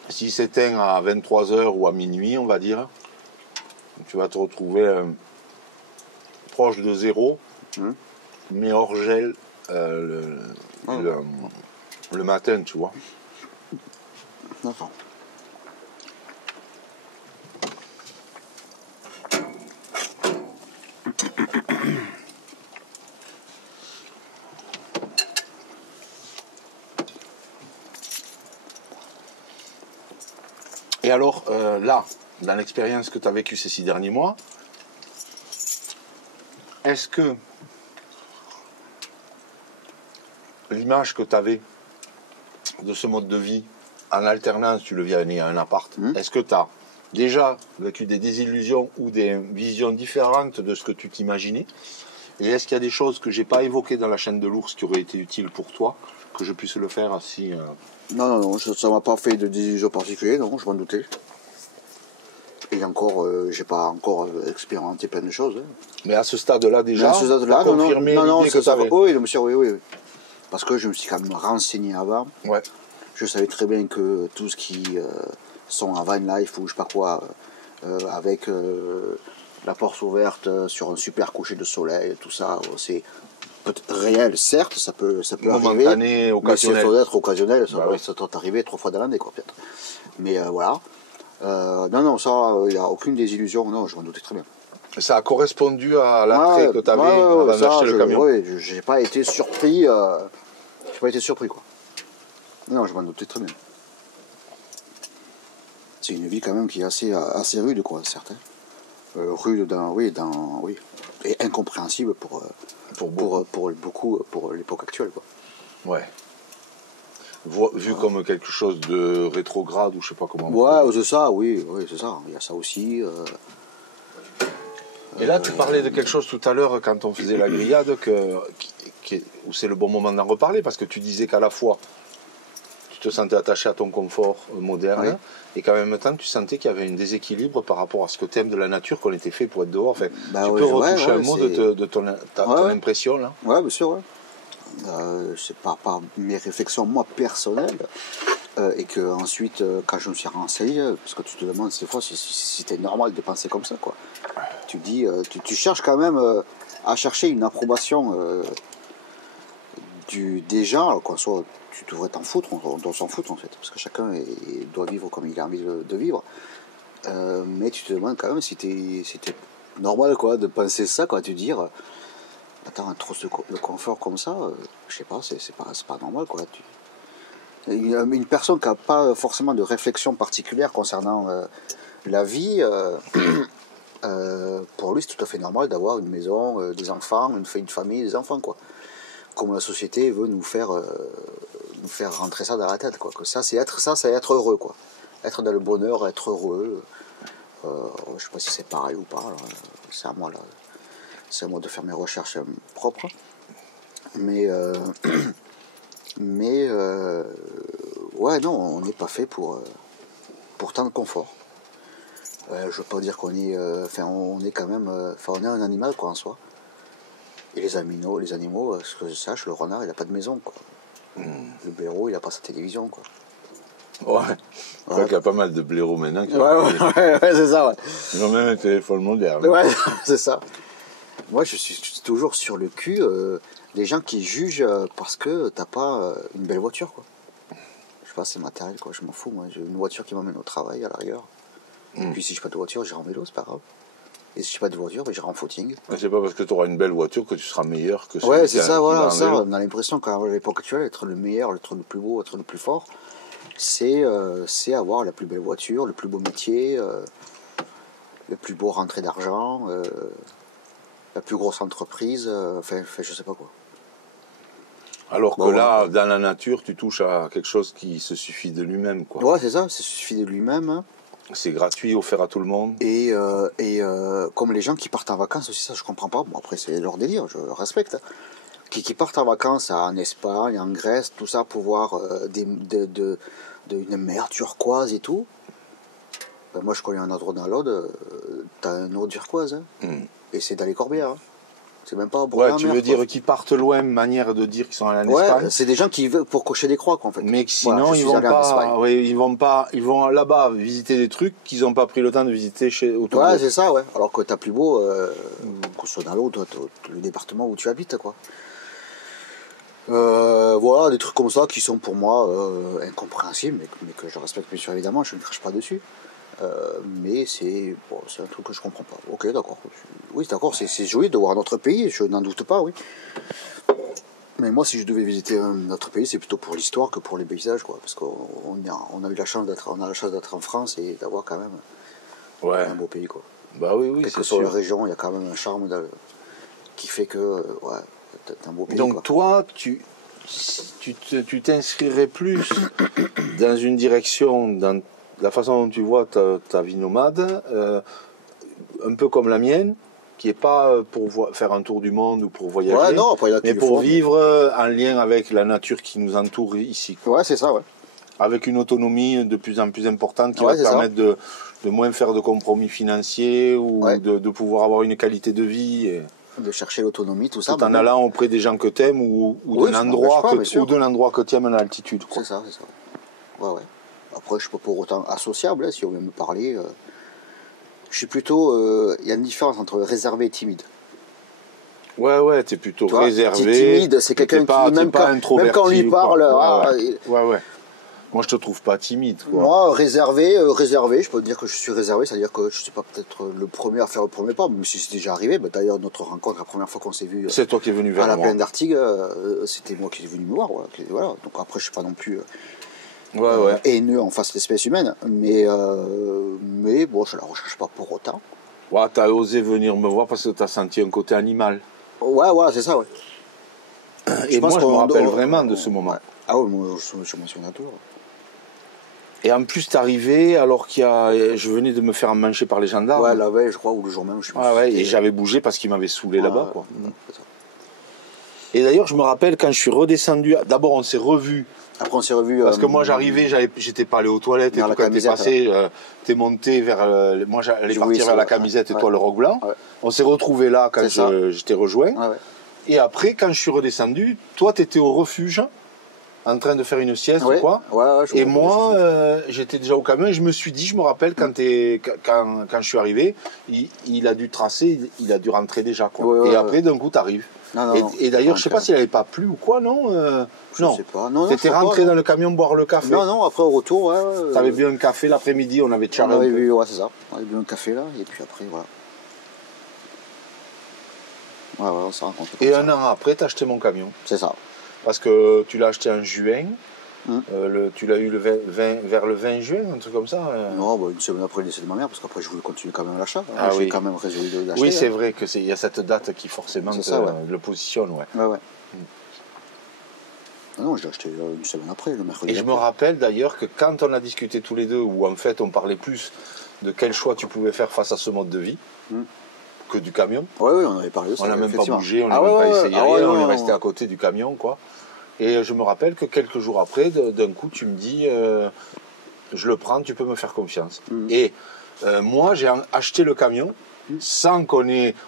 s'il s'éteint à 23h ou à minuit, on va dire, tu vas te retrouver proche de zéro, Hmm. mais hors gel Ah. le matin, tu vois. D'accord. Et alors, là, dans l'expérience que tu as vécue ces 6 derniers mois, est-ce que l'image que tu avais de ce mode de vie en alternance, tu le vis à un appart, est-ce que tu as déjà vécu des désillusions ou des visions différentes de ce que tu t'imaginais? Et est-ce qu'il y a des choses que j'ai pas évoquées dans la chaîne de l'ours qui auraient été utiles pour toi, que je puisse le faire si... Non, ça m'a pas fait de désillusion particulière, non, je m'en doutais. Et encore, j'ai pas encore expérimenté plein de choses. Hein. Mais à ce stade-là déjà, Mais à ce stade-là, t'as confirmé l'idée que ça t'avais. oui, bien sûr, oui. Parce que je me suis quand même renseigné avant. Ouais. Je savais très bien que tout ce qui sont en van life ou je sais pas quoi, avec la porte ouverte sur un super coucher de soleil, tout ça, c'est réel, certes, ça peut Momentané, arriver, occasionnel. mais c'est être occasionnel, ça, Bah oui. ça doit arriver 3 fois dans l'année, quoi, peut-être. Mais voilà. Non, ça, il n'y a aucune désillusion, non, je m'en doutais très bien. Ça a correspondu à l'attrait que tu avais avant d'acheter le camion. Oui, j'ai pas été surpris. J'ai pas été surpris, quoi. Non, je m'en doutais très bien. C'est une vie quand même qui est assez rude, quoi, certes. Rude oui, et incompréhensible pour beaucoup, pour l'époque actuelle, quoi. Ouais. Vu comme quelque chose de rétrograde ou je sais pas comment. Ouais, c'est ça, oui, c'est ça. Il y a ça aussi. Et là, tu parlais de quelque chose tout à l'heure quand on faisait la grillade, où c'est le bon moment d'en reparler, parce que tu disais qu'à la fois, tu te sentais attaché à ton confort moderne, Oui. et qu'en même temps, tu sentais qu'il y avait un déséquilibre par rapport à ce que tu aimes de la nature, qu'on était fait pour être dehors. Enfin, Bah tu ouais, peux ouais, retoucher ouais, un mot c'est- de ton Ouais. impression, là. Ouais, bien sûr, ouais. C'est par mes réflexions, moi, personnelles, et que ensuite, quand je me suis renseigné, parce que tu te demandes des fois si c'était normal de penser comme ça, quoi. Tu dis, tu cherches quand même à chercher une approbation des gens, alors qu'en soit, tu devrais t'en foutre, on doit s'en foutre en fait, parce que chacun doit vivre comme il a envie de vivre. Mais tu te demandes quand même si c'était normal, quoi, de penser ça, quoi, de dire. Attends, trop de confort comme ça, je sais pas, c'est pas normal, quoi. Une personne qui n'a pas forcément de réflexion particulière concernant la vie, pour lui, c'est tout à fait normal d'avoir une maison, des enfants, une famille, des enfants, quoi. Comme la société veut nous faire rentrer ça dans la tête, quoi. Que ça, c'est être heureux, quoi. Être dans le bonheur, être heureux. Je sais pas si c'est pareil ou pas, là. C'est à moi, là. C'est à moi de faire mes recherches propres. Mais ouais, non, on n'est pas fait pour tant de confort. Je veux pas dire qu'on est, on est quand même, on est un animal, quoi, en soi. Et les animaux, ce que je sache, le renard, il a pas de maison, quoi. Le blaireau, il a pas sa télévision, quoi. Ouais. Je crois qu'il y a pas mal de blaireaux maintenant qui Ouais, c'est ça, ouais. ils ont même un téléphone moderne. Ouais, c'est ça. Moi, je suis toujours sur le cul des gens qui jugent parce que t'as pas une belle voiture, quoi. Je sais pas, c'est matériel, quoi. Je m'en fous, moi. J'ai une voiture qui m'emmène au travail, à l'arrière. Et puis si j'ai pas de voiture, j'irai en vélo, c'est pas grave. Et si j'ai pas de voiture, ben, j'irai en footing. Mais c'est pas parce que tu auras une belle voiture que tu seras meilleur que celui Ouais, qui c'est a- ça, qui voilà. a un Ça, vélo. on a l'impression qu'à l'époque actuelle, être le meilleur, être le plus beau, être le plus fort, c'est avoir la plus belle voiture, le plus beau métier, le plus beau rentrée d'argent, la plus grosse entreprise, enfin, je sais pas quoi. Alors que Bon, là, ouais. dans la nature, tu touches à quelque chose qui se suffit de lui-même, quoi. Ouais, c'est ça, ça suffit de lui-même. Hein. C'est gratuit, offert à tout le monde. Et comme les gens qui partent en vacances aussi, ça je comprends pas. Bon, après, c'est leur délire, je respecte. Hein. Qui partent en vacances en Espagne, en Grèce, tout ça, pour voir une mer turquoise et tout. Ben, moi, je connais un endroit dans l'Aude, t'as une eau turquoise. Hein. Et c'est dans les Corbières. Hein. C'est même pas Ouais, tu veux dire qu'ils partent loin, manière de dire qu'ils sont allés en Espagne. C'est des gens qui veulent pour cocher des croix, quoi, en fait. Mais sinon, voilà, ils vont là-bas visiter des trucs qu'ils n'ont pas pris le temps de visiter autour Ouais, d'eux. c'est ça, ouais. Alors que t'as plus beau, qu'on soit dans l'Aude, le département où tu habites, quoi. Voilà, des trucs comme ça qui sont pour moi incompréhensibles, mais que je respecte bien sûr évidemment, je ne crache pas dessus. Mais c'est un truc que je comprends pas. Ok, d'accord. Oui, d'accord, c'est joli de voir un autre pays, je n'en doute pas, oui. Mais moi, si je devais visiter un autre pays, c'est plutôt pour l'histoire que pour les paysages, quoi. Parce qu'on a eu la chance d'être en France et d'avoir quand même un beau pays, quoi. Bah oui, Quelle que soit la région, il y a quand même un charme qui fait que c'est un beau pays. Donc quoi. Toi, tu t'inscrirais plus dans une direction, dans la façon dont tu vois ta vie nomade, un peu comme la mienne, qui n'est pas pour faire un tour du monde ou pour voyager, non, après, là, mais pour vivre en lien avec la nature qui nous entoure ici. Ouais, c'est ça, ouais. Avec une autonomie de plus en plus importante qui va te permettre de moins faire de compromis financiers ou de pouvoir avoir une qualité de vie. De chercher l'autonomie, tout ça. Tout en allant auprès des gens que tu aimes ou de l'endroit que tu aimes à l'altitude. C'est ça, c'est ça. Ouais. Après, je suis pas pour autant associable, hein, si on veut me parler. Je suis plutôt... Il y a une différence entre réservé et timide. Ouais, t'es plutôt réservé. T'es timide, c'est quelqu'un qui, même quand on lui parle... Ouais. Moi, je te trouve pas timide, quoi. Moi, réservé, je peux te dire que je suis réservé, c'est-à-dire que je suis pas peut-être le premier à faire le premier pas, mais si c'est déjà arrivé, d'ailleurs, notre rencontre, la première fois qu'on s'est vu... c'est toi qui es venu vers moi. À la plaine d'Artigues, c'était moi qui suis venu me voir, voilà. Donc après, je suis pas non plus... haineux en face de l'espèce humaine, mais bon, je la recherche pas pour autant. Ouais, t'as osé venir me voir parce que t'as senti un côté animal. Ouais, c'est ça, ouais. Et moi, je me rappelle vraiment de ce moment. Ah ouais, moi, je m'en souviens toujours. Et en plus, t'es arrivé alors je venais de me faire mancher par les gendarmes. Ouais, la veille, je crois, ou le jour même, je sais pas. Et j'avais bougé parce qu'ils m'avaient saoulé là-bas, quoi. Et d'ailleurs, je me rappelle quand je suis redescendu, d'abord on s'est revus. Après on s'est revus. Parce que moi j'arrivais, j'étais pas allé aux toilettes et tout, quand t'es passé, t'es monté vers... moi j'allais partir vers la camisette et toi le roc blanc. Ouais. On s'est retrouvés là quand je t'ai rejoint. Ouais. Et après, quand je suis redescendu, toi t'étais au refuge, en train de faire une sieste ou quoi. Et moi, j'étais déjà au camion et je me suis dit, je me rappelle quand je suis arrivé, il a dû tracer, il a dû rentrer déjà, quoi. Et après d'un coup t'arrives. Et d'ailleurs, je sais pas s'il n'avait pas plu ou quoi, non Je sais pas. Non, t'étais rentré dans le camion boire le café. Non, après au retour, T'avais bu un café l'après-midi, on avait charré un peu. Ouais, c'est ça. On avait bu un café là, et puis après, voilà. Ouais, on s'est rencontrés. Et un an après, t'as acheté mon camion. C'est ça. Parce que tu l'as acheté en juin. Tu l'as eu vers le 20 juin, un truc comme ça. Non, une semaine après le décès de ma mère, parce qu'après je voulais continuer quand même l'achat. J'ai quand même résolu de l'acheter. Oui, c'est vrai qu'il y a cette date qui forcément le positionne. Ouais. Non, je l'ai acheté une semaine après, le mercredi. Et je me rappelle d'ailleurs que quand on a discuté tous les deux, où en fait on parlait plus de quel choix tu pouvais faire face à ce mode de vie que du camion. Oui, on avait parlé de ça. On n'a même pas bougé, on n'a même pas essayé rien, on est resté à côté du camion, quoi. Et je me rappelle que quelques jours après, d'un coup, tu me dis, je le prends, tu peux me faire confiance. Et moi, j'ai acheté le camion sans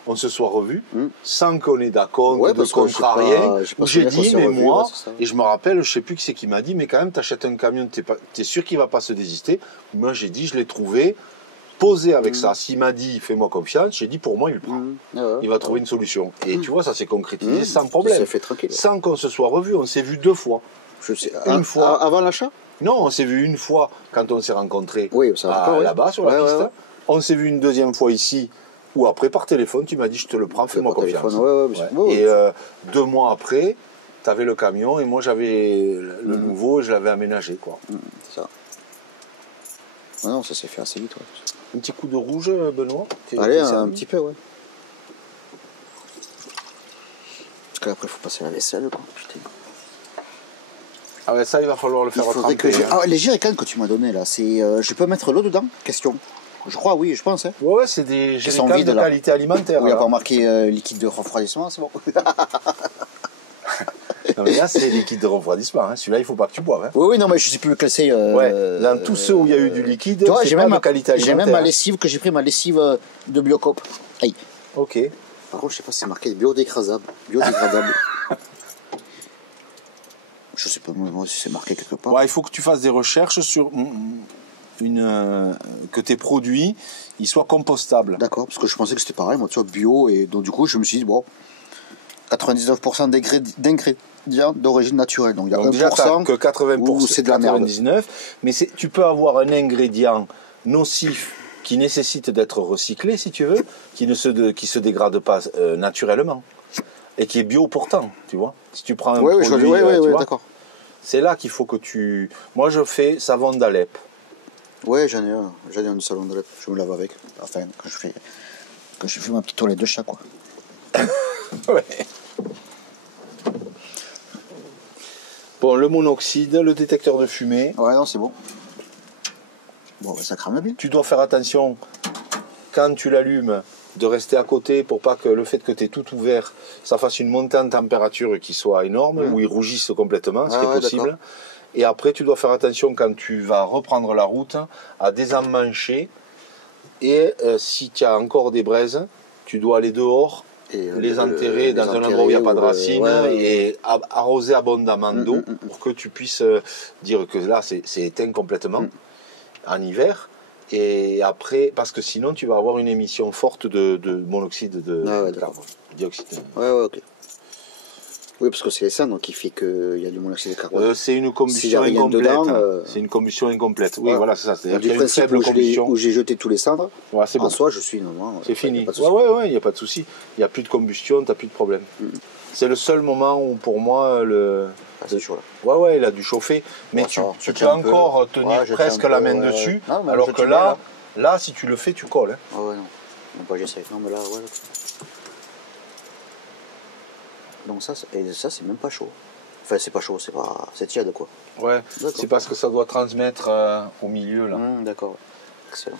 on se soit revu, sans qu'on ait d'acompte, de contrat, rien. J'ai dit, mais moi, et je me rappelle, je sais plus qui c'est qui m'a dit, mais quand même, tu achètes un camion, t'es sûr qu'il va pas se désister. Moi, j'ai dit, je l'ai trouvé posé avec ça. S'il m'a dit, fais-moi confiance, j'ai dit, pour moi, il le prend. Il va trouver une solution. Et tu vois, ça s'est concrétisé sans problème. Fait tranquille. Sans qu'on se soit revu. On s'est vu 2 fois. Une fois. Avant l'achat ? Non, on s'est vu une fois quand on s'est rencontrés là-bas sur la piste. Ouais. On s'est vu une deuxième fois ici, ou après par téléphone, tu m'as dit, je te le prends, fais-moi confiance. Et 2 mois après, tu avais le camion et moi j'avais le nouveau et je l'avais aménagé, quoi. C'est ça. Non, ça s'est fait assez vite, Un petit coup de rouge, Benoît. Allez, un petit peu, ouais. Parce qu'après, il faut passer la vaisselle, quoi. Putain. Ah ouais, ça, il va falloir le Il faire faudrait que tremper, hein. Ah, les jerrycans que tu m'as donné là, c'est. Je peux mettre l'eau dedans? Question. Je crois, oui, je pense. Hein. Ouais, c'est des Qui sont jerrycans vides, de là. qualité alimentaire. Où il n'y a là. pas marqué liquide de refroidissement, c'est bon. Non, mais là, c'est liquide de refroidissement. Hein. Celui-là, il faut pas que tu boives. Hein. Oui, non, mais je sais plus lequel c'est. Ouais, dans tous ceux où il y a eu du liquide, Tu vois, c'est pas de qualité j'ai alimentaire. même ma lessive, que j'ai pris ma lessive de Biocop. Aïe. Ok. Par contre, je sais pas si c'est marqué biodégradable. Biodégradable. Je sais pas moi si c'est marqué quelque part. Ouais, il faut que tu fasses des recherches sur que tes produits ils soient compostables. D'accord, parce que je pensais que c'était pareil, moi, tu vois, bio, et donc du coup, je me suis dit, bon, 99% d'ingrédients d'origine naturelle. Donc il y a Donc déjà, t'as 1% que 80%, où c'est de la merde. 99, mais tu peux avoir un ingrédient nocif qui nécessite d'être recyclé, si tu veux, qui se dégrade pas naturellement, et qui est bio pourtant, tu vois. Si tu prends un Oui, produit, oui, tu vois, d'accord. c'est là qu'il faut que tu... Moi, je fais savon d'Alep. Ouais, j'en ai un du salon de l'Alep, je me lave avec. Enfin, quand je fais ma petite toilette de chat, quoi. Ouais. Bon, le monoxyde, le détecteur de fumée. Ouais, non, c'est bon. Bon, bah, ça crame bien. Tu dois faire attention, quand tu l'allumes, de rester à côté pour pas que le fait que tu aies tout ouvert, ça fasse une montée en température qui soit énorme, où il rougisse complètement, ce qui est possible. D'accord. Et après, tu dois faire attention quand tu vas reprendre la route à désemmancher. Et si tu as encore des braises, tu dois aller dehors, Et, les enterrer dans un endroit où il n'y a pas de racines et arroser abondamment d'eau pour que tu puisses dire que là, c'est éteint complètement en hiver. Et après, parce que sinon, tu vas avoir une émission forte de monoxyde de carbone, dioxyde. Ouais, ok. Oui, parce que c'est ça donc qui fait qu'il y a du monoxyde de carbone. C'est une combustion S'il y a rien incomplète. dedans, C'est une combustion incomplète. Oui, voilà, c'est ça. C'est-à-dire Du qu'il y a une principe faible combustion. où j'ai jeté tous les cendres, Ouais, c'est en bon. soi, je suis normalement. C'est fini. Pas de souci. Ouais, il n'y a pas de souci. Il n'y a plus de combustion, tu n'as plus de problème. C'est le seul moment où, pour moi, C'est chaud là. Ouais, il a dû chauffer. Mais Ouais, tu je peux tiens un peu. encore tenir Ouais, je presque tiens un la peu, main dessus. Non, mais alors je que tiens là, si tu le fais, tu colles. Hein. Ah ouais, non. Non, pas j'essaie. Non, mais là, ouais. Donc ça, c'est même pas chaud. Enfin, c'est pas chaud, c'est tiède quoi. Ouais, D'accord. c'est parce que ça doit transmettre au milieu là. D'accord. Excellent.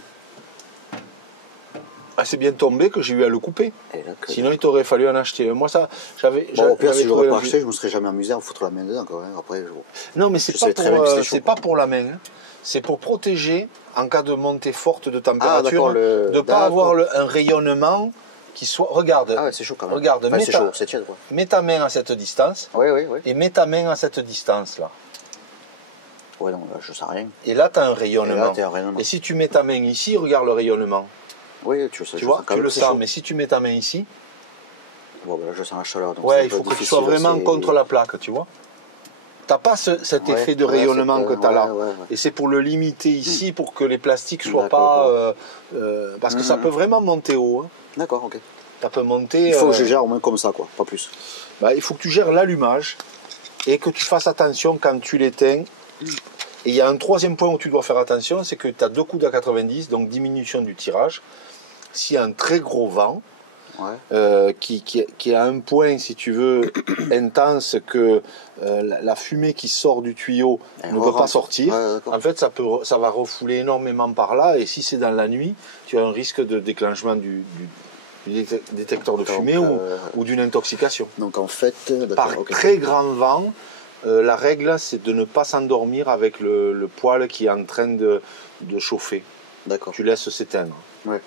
Ah, c'est bien tombé que j'ai eu à le couper. Et là, Sinon, il t'aurait fallu en acheter. Moi, ça, j'avais. Bon, au pire, si j'avais j'aurais trouvé pas la- acheté, je me serais jamais amusé à foutre la main dedans quand même. Après, Non, mais c'est Je pas savais pour, très bien que c'était chaud, c'est pas pour la main. Hein. C'est pour protéger en cas de montée forte de température, d'accord, de ne pas d'accord. avoir un rayonnement qui soit. Regarde, Ah ouais, c'est chaud quand même. regarde, Enfin, mets, c'est ta, chaud, c'est tiède quoi. mets ta main à cette distance Oui. et mets ta main à cette distance là. Ouais, non, là, je sais rien. Et là, tu as un Et rayonnement. là, t'es un rayonnement. Et si tu mets ta main ici, regarde le rayonnement. Oui, tu Tu vois, tu le sens. Mais si tu mets ta main ici, Bon, ben là, je sens la chaleur. Donc c'est ouais, un il peu faut que tu difficile, sois vraiment c'est- contre la plaque, tu vois. T'as pas cet Ouais, effet de ouais, rayonnement que tu as là. ouais. Et c'est pour le limiter ici, pour que les plastiques soient D'accord, pas... parce que ça peut vraiment monter haut. Hein. D'accord, ok. Ça peut monter... Il faut que je gère au moins comme ça, quoi, pas plus. Il faut que tu gères l'allumage et que tu fasses attention quand tu l'éteins. Et il y a un troisième point où tu dois faire attention, c'est que tu as 2 coups à 90, donc diminution du tirage. S'il y a un très gros vent, Ouais. qui a un point, si tu veux, intense, que la fumée qui sort du tuyau Elle ne peut pas rentre. sortir, Ouais, d'accord. en fait, ça va refouler énormément par là, et si c'est dans la nuit, tu as un risque de déclenchement du détecteur de Donc, fumée ou d'une intoxication. Donc en fait, Par d'accord, ok. très grand vent, la règle, c'est de ne pas s'endormir avec le poêle qui est en train de chauffer. D'accord. Tu laisses s'éteindre. Ouais.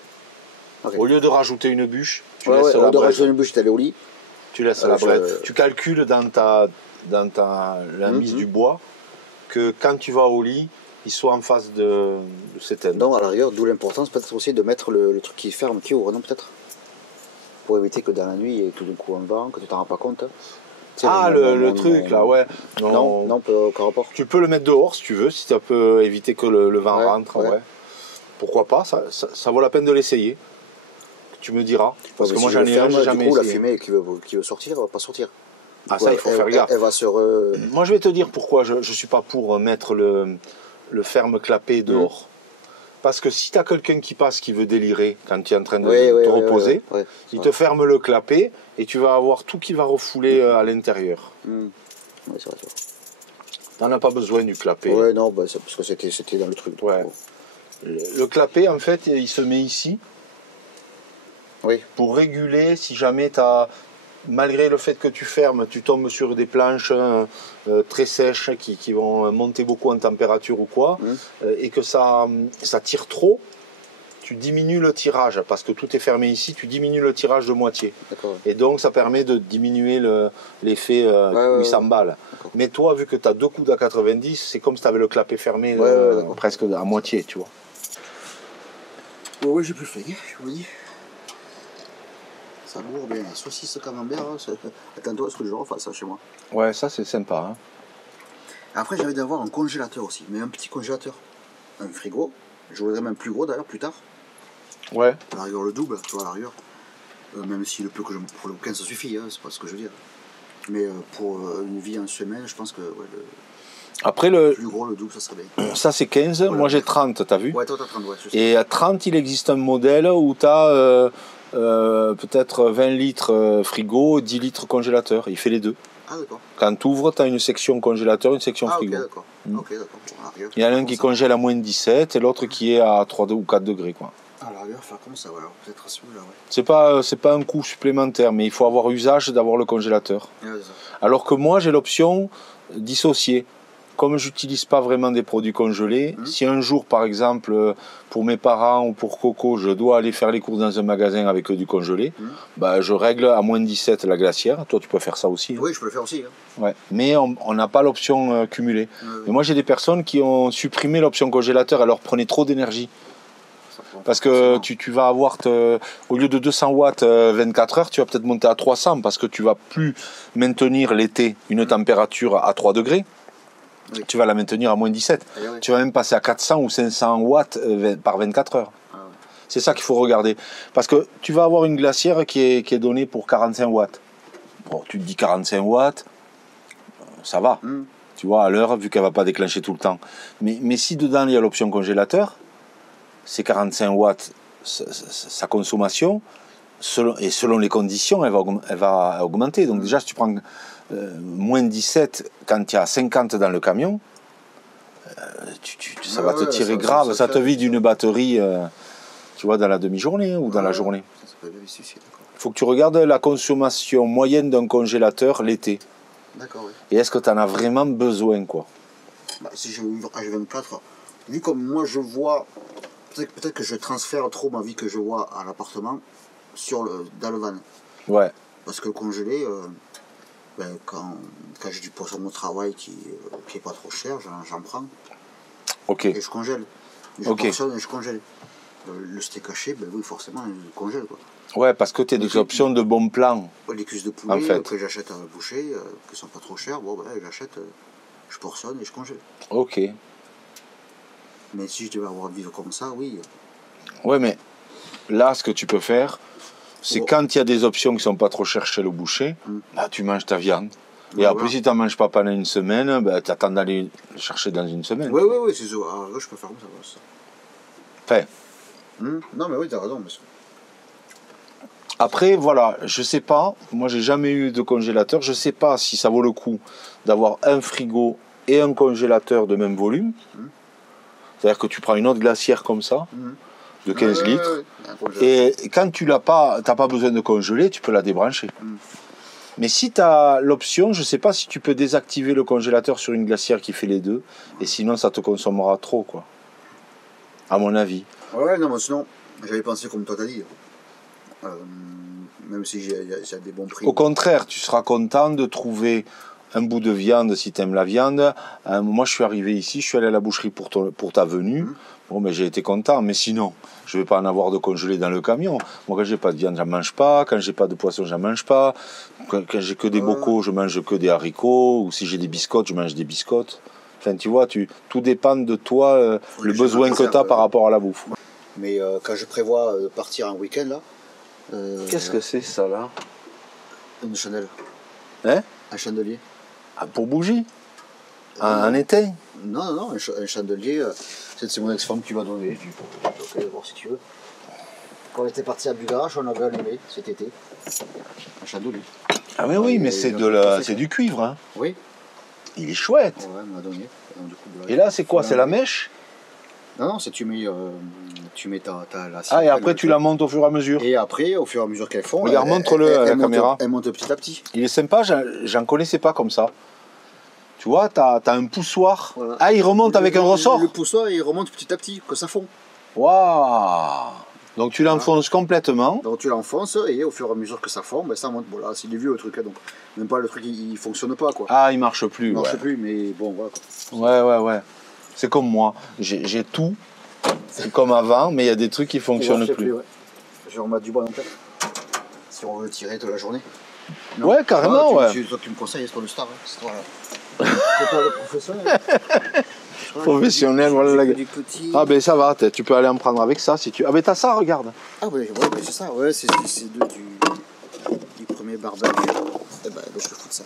Ok. Au lieu de rajouter une bûche, tu Ouais, laisses ouais, la au de braise. rajouter une bûche, t'es allé au lit. Tu laisses la je- braise. Tu calcules dans la mise du bois que quand tu vas au lit, il soit en phase de s'éteindre. Donc à la rigueur, d'où l'importance peut-être aussi de mettre le truc qui ferme, qui ouvre, non peut-être. Pour éviter que dans la nuit, il y ait tout d'un coup un vent, que tu t'en rends pas compte. Tu sais, Ah, le truc là, ouais. Non, aucun rapport. Tu peux le mettre dehors si tu veux, si ça peut éviter que le vent Ouais, rentre. ouais. Ouais. Pourquoi pas, ça vaut la peine de l'essayer. Tu me diras. Parce que Mais moi si j'en je ai le un, ferme, j'ai jamais du coup, la essayé. fumée qui veut sortir, elle va pas sortir. Ah, Du ça, coup, il faut faire gaffe. Elle va se Moi je vais te dire pourquoi je ne suis pas pour mettre le ferme clapet dehors. Parce que si tu as quelqu'un qui passe qui veut délirer quand tu es en train de te reposer, ouais. il te ferme le clapet et tu vas avoir tout qui va refouler à l'intérieur. Ouais, c'est vrai. T'en as pas besoin du clapet. Ouais, non, bah, parce que c'était dans le truc. donc, Ouais. bon. Le clapet, en fait, il se met ici Oui. pour réguler si jamais malgré le fait que tu fermes, tu tombes sur des planches très sèches qui vont monter beaucoup en température ou quoi, et que ça tire trop, tu diminues le tirage, parce que tout est fermé ici, tu diminues le tirage de moitié. D'accord. Et donc ça permet de diminuer l'effet où il s'emballe. Mais toi, vu que tu as deux coudes à 90, c'est comme si tu avais le clapet fermé presque à moitié, tu vois. Ouais, j'ai plus fait, je vous le dis. Ça bourre bien, la saucisse camembert, hein, attends-toi à ce que je refasse ça chez moi. Ouais, ça c'est sympa. Hein. Après, j'avais d'avoir un congélateur aussi, mais un petit congélateur. Un frigo, je voudrais même plus gros d'ailleurs, plus tard. Ouais. À la rigueur, le double, tu vois, à la rigueur. Même si le peu que pour le week-end ça suffit, hein, c'est pas ce que je veux dire. Mais pour une vie en semaine, je pense que Après, le plus gros, le double, ça serait bien. ça c'est 15, voilà. Moi j'ai 30, t'as vu? Ouais, toi t'as 30, ouais. Et à 30, il existe un modèle où tu as peut-être 20 litres frigo, 10 litres congélateur. Il fait les deux. Ah, d'accord. Quand tu ouvres, tu as une section congélateur, une section frigo. Ok, d'accord. Ok, d'accord. Bon, à la rigueur, Il y en a un qui congèle à moins de 17 et l'autre qui est à 3 ou 4 degrés. Quoi. À la rigueur, faire comme ça, voilà. Peut-être à celui-là, ouais. C'est pas un coût supplémentaire, mais il faut avoir usage d'avoir le congélateur. Ouais, c'est ça. Alors que moi, j'ai l'option dissociée. Comme je n'utilise pas vraiment des produits congelés, si un jour, par exemple, pour mes parents ou pour Coco, je dois aller faire les courses dans un magasin avec du congelé, bah, je règle à moins de 17 la glacière. Toi, tu peux faire ça aussi. Oui, je peux le faire aussi. Hein. Ouais. Mais on n'a pas l'option cumulée. Et moi, j'ai des personnes qui ont supprimé l'option congélateur, elle leur prenait trop d'énergie. Parce que tu vas avoir, au lieu de 200 watts 24 heures, tu vas peut-être monter à 300 parce que tu vas plus maintenir l'été une température à 3 degrés. Oui. Tu vas la maintenir à moins 17. Oui. Tu vas même passer à 400 ou 500 watts par 24 heures. Ah oui. C'est ça qu'il faut regarder. Parce que tu vas avoir une glacière qui est donnée pour 45 watts. Bon, tu te dis 45 watts, ça va. Tu vois, à l'heure, vu qu'elle ne va pas déclencher tout le temps. Mais si dedans, il y a l'option congélateur, c'est 45 watts sa consommation, selon les conditions, elle va augmenter. Donc déjà, si tu prends moins 17 quand il y a 50 dans le camion, ça va te tirer grave, ça te vide une batterie tu vois, dans la demi-journée ou dans la journée. Il faut que tu regardes la consommation moyenne d'un congélateur l'été. D'accord, oui. Et est-ce que tu en as vraiment besoin, quoi? Bah, si je vais me plaindre, vu comme moi je vois, peut-être que je transfère trop ma vie que je vois à l'appartement dans le van. Ouais. Parce que le congelé, quand j'ai du poisson au travail qui est pas trop cher, j'en prends. Ok. Et je congèle. Je portionne et je congèle. Le steak haché, ben oui, forcément, je congèle, quoi. Ouais, parce que tu as des options de bon plan. Les cuisses de poulet en fait. Que j'achète à la boucher, qui sont pas trop chères, bon, ben là, j'achète, je portionne et je congèle. Ok. Mais si je devais avoir vivre comme ça, oui. Ouais, mais là, ce que tu peux faire, c'est quand il y a des options qui sont pas trop chères chez le boucher, bah, tu manges ta viande. Et après, si tu n'en manges pas pendant une semaine, bah, tu attends d'aller le chercher dans une semaine. Oui, c'est ça. Alors là, je peux faire comme ça. Enfin. Non, mais oui, tu as raison, monsieur. Après, voilà, je sais pas, moi j'ai jamais eu de congélateur, je sais pas si ça vaut le coup d'avoir un frigo et un congélateur de même volume. C'est-à-dire que tu prends une autre glacière comme ça, de 15 litres, et quand tu n'as pas besoin de congeler, tu peux la débrancher. Mais si tu as l'option, je ne sais pas si tu peux désactiver le congélateur sur une glacière qui fait les deux, et sinon ça te consommera trop, quoi. À mon avis. Ouais, non, mais sinon, j'avais pensé comme toi t'as dit. Même si j'ai des bons prix. Au contraire, tu seras content de trouver un bout de viande si tu aimes la viande. Moi, je suis arrivé ici, je suis allé à la boucherie pour ta venue. Bon, mais j'ai été content, mais sinon, je ne vais pas en avoir de congelé dans le camion. Moi, quand j'ai pas de viande, j'en mange pas. Quand j'ai pas de poisson, j'en mange pas. Quand j'ai que des bocaux, je mange que des haricots. Ou si j'ai des biscottes, je mange des biscottes. Enfin, tu vois, tout dépend de toi, le besoin que tu as par rapport à la bouffe. Mais quand je prévois partir un week-end, là... Qu'est-ce que c'est, ça, là? Une chandelle. Hein? Un chandelier. Ah, pour bougie? Un été? Non, un chandelier, c'est mon ex-femme qui m'a donné. Donc, voir si tu veux. Quand on était parti à Bugarach, on avait allumé cet été. Un chandelier. Ah, mais oui, mais c'est du cuivre, hein? Oui. Il est chouette. Ouais, elle m'a donné. Donc, du coup, Et là, c'est quoi? C'est la mèche? Non, c'est tu mets la Ah, et après, tu la montes au fur et à mesure. Et après, au fur et à mesure qu'elles font, Regarde, montre-le à la caméra. Elle monte petit à petit. Il est sympa, j'en connaissais pas comme ça. Tu vois, t'as un poussoir. Voilà. Ah, il remonte avec un ressort. Le poussoir, il remonte petit à petit, que ça fond. Waouh! Donc tu l'enfonces complètement. Donc tu l'enfonces et au fur et à mesure que ça fond, ben, ça monte. Bon là, c'est du vieux le truc, hein, donc même pas le truc, il fonctionne pas quoi. Ah, il marche plus. Il marche Ouais. plus, mais bon, voilà quoi. Ouais. C'est comme moi. J'ai tout. C'est comme avant, mais il y a des trucs qui fonctionnent plus. Ouais. Je vais remettre du bois dans le tête. Si on veut tirer toute la journée. Ouais, carrément, ouais. Toi, tu me conseilles, c'est pas le star, hein, c'est toi là. C'est pas le professionnel. Professionnel, voilà la gueule. Du petit... Ah ben ça va, tu peux aller en prendre avec ça si tu... Ah ben t'as ça, regarde. Ah ouais, c'est ça, ouais, c'est deux du premier barbecue. Eh ben, je te fous de ça.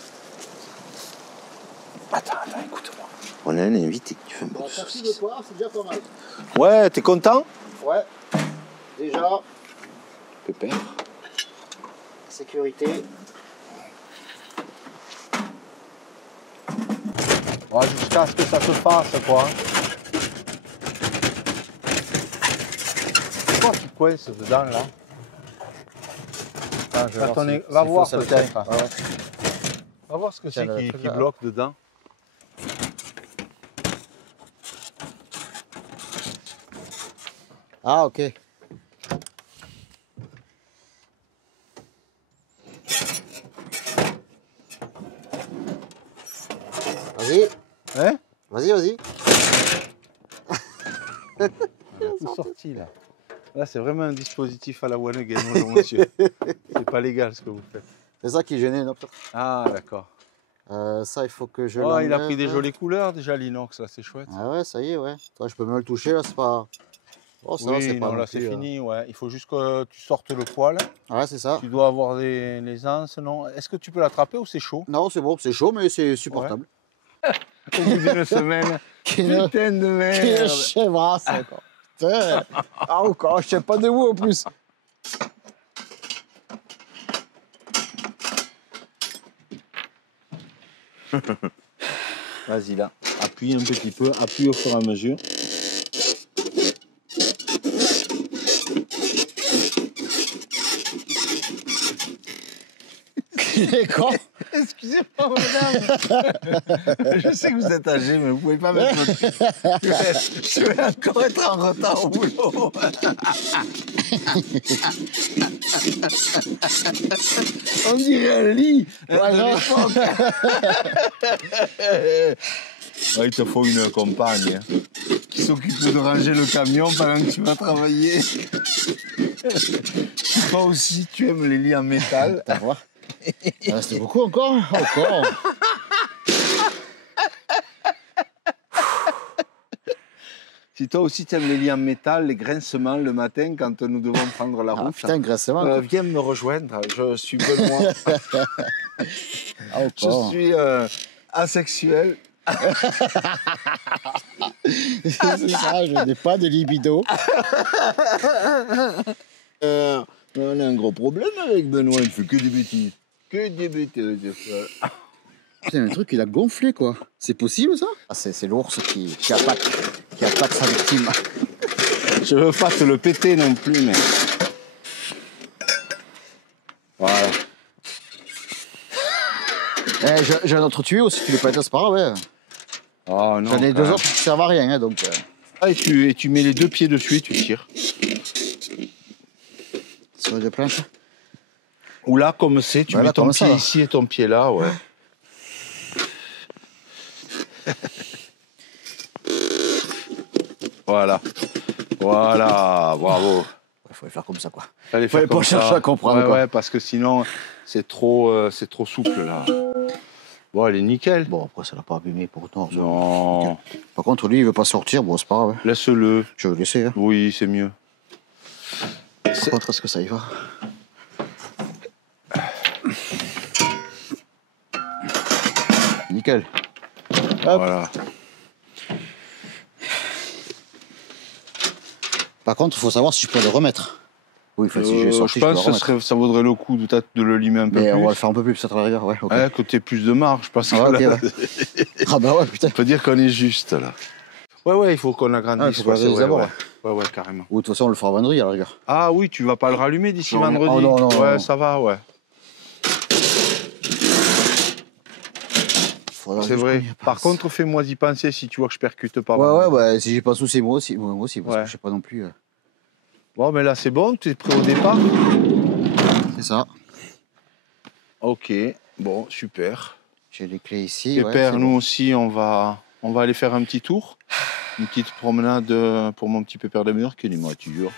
Attends, écoute-moi. On a un invité qui fait un peu Bon, de sorti saucisse. de poire, c'est déjà pas mal. Ouais, t'es content? Ouais, déjà, Pépère. sécurité. Ouais, jusqu'à ce que ça se fasse, quoi. C'est quoi qui coince dedans, là? Ah, Va voir ça peut-être. ouais. Va voir ce que c'est Tiens, qui bloque dedans. Ah, ok. Vas-y, Hein? vas-y. C'est sorti, là. Là, c'est vraiment un dispositif à la one again, bonjour, monsieur. C'est pas légal ce que vous faites. C'est ça qui gênait, non? Ah, d'accord. Ça, il faut que je Oh, il a pris l'enlève. des jolies couleurs déjà, l'inox, là, c'est chouette. Ah ouais, ça y est, ouais. Toi, je peux même le toucher, là, c'est pas... Oh, ça va, c'est Oui, pas non, non là, c'est plus, fini, ouais. Il faut juste que tu sortes le poil. Ouais, c'est ça. Tu dois avoir les anses, non? Est-ce que tu peux l'attraper ou c'est chaud? Non, c'est bon, c'est chaud, mais c'est supportable. Au bout d'une semaine. Putain de merde. chèvrasse, encore. Putain. Ah, encore, je sais pas de vous, en plus. Vas-y, là. Appuie un petit peu, appuie au fur et à mesure. Quoi? Excusez-moi, madame. Je sais que vous êtes âgé, mais vous pouvez pas mettre votre... Je vais encore être en retard au boulot. On dirait un lit. Ouais, il te faut une compagne qui s'occupe de ranger le camion pendant que tu vas travailler. Toi aussi, tu aimes les lits en métal. T'as voir? Il reste beaucoup encore? Encore. Si toi aussi tu aimes les lits en métal, les grincements le matin quand nous devons prendre la route, Putain, graissement. viens me rejoindre. Je suis Benoît. Je Encore. suis asexuel. C'est ça, je n'ai pas de libido. On a un gros problème avec Benoît, il fait que des bêtises. Que des bêtises. Putain, le truc, il a gonflé, quoi. C'est possible, ça? Ah, c'est l'ours qui attaque sa victime. Je veux pas te le péter non plus, mais... Voilà. Eh, j'ai un autre tuyau, si tu le pètes, c'est pas grave, ouais. Oh non. J'en ai deux autres qui servent à rien, hein, donc... Ah, et tu mets les deux pieds dessus et tu tires. Sur des planches. Ou là, comme c'est, tu Voilà, mets ton comme pied ça, là. ici et ton pied là, ouais. Voilà. Voilà, bravo. Il faut le faire comme ça, quoi. Fallait Fallait faire comme pas chercher ça. à comprendre, Ouais, quoi. ouais, parce que sinon, c'est trop souple, là. Bon, elle est nickel. Bon, après, ça l'a pas abîmé pour autant. ça. Non, Par contre, lui, il veut pas sortir, bon, c'est pas grave. Hein. laisse-le. Je vais le laisser, hein. Oui, c'est mieux. Par contre, est-ce que ça y va? Nickel. Hop. Voilà. Par contre, il faut savoir si je peux le remettre. Oui, enfin, si j'ai sorti, je pense peux que ça vaudrait le coup peut-être de le limer un peu mais plus. on va le faire un peu plus, peut-être à la rigueur, ouais. Ok. Ouais, que t'aies plus de marge, je pense Ah, que ok, là, ouais. Ah bah ouais, putain. on peut dire qu'on est juste là. Ouais, il faut qu'on agrandisse. Ah, il faut qu'on c'est agrandisse vrai, d'abord, ouais, carrément. Ou de toute façon, on le fera vendredi à la rigueur. Ah oui, tu vas pas le rallumer d'ici Non, vendredi. oh non, ouais, non. ça va, ouais. C'est vrai. Par contre, fais-moi y penser si tu vois que je percute pas. Ouais, bah si j'ai pas souci, moi aussi, parce Ouais. que je sais pas non plus. Bon, mais là, c'est bon, tu es prêt au départ? C'est ça. Ok, bon, super. J'ai les clés ici. Pépère, ouais, nous bon. aussi, on va aller faire un petit tour. Une petite promenade pour mon petit Pépère de mur qui est une voiture.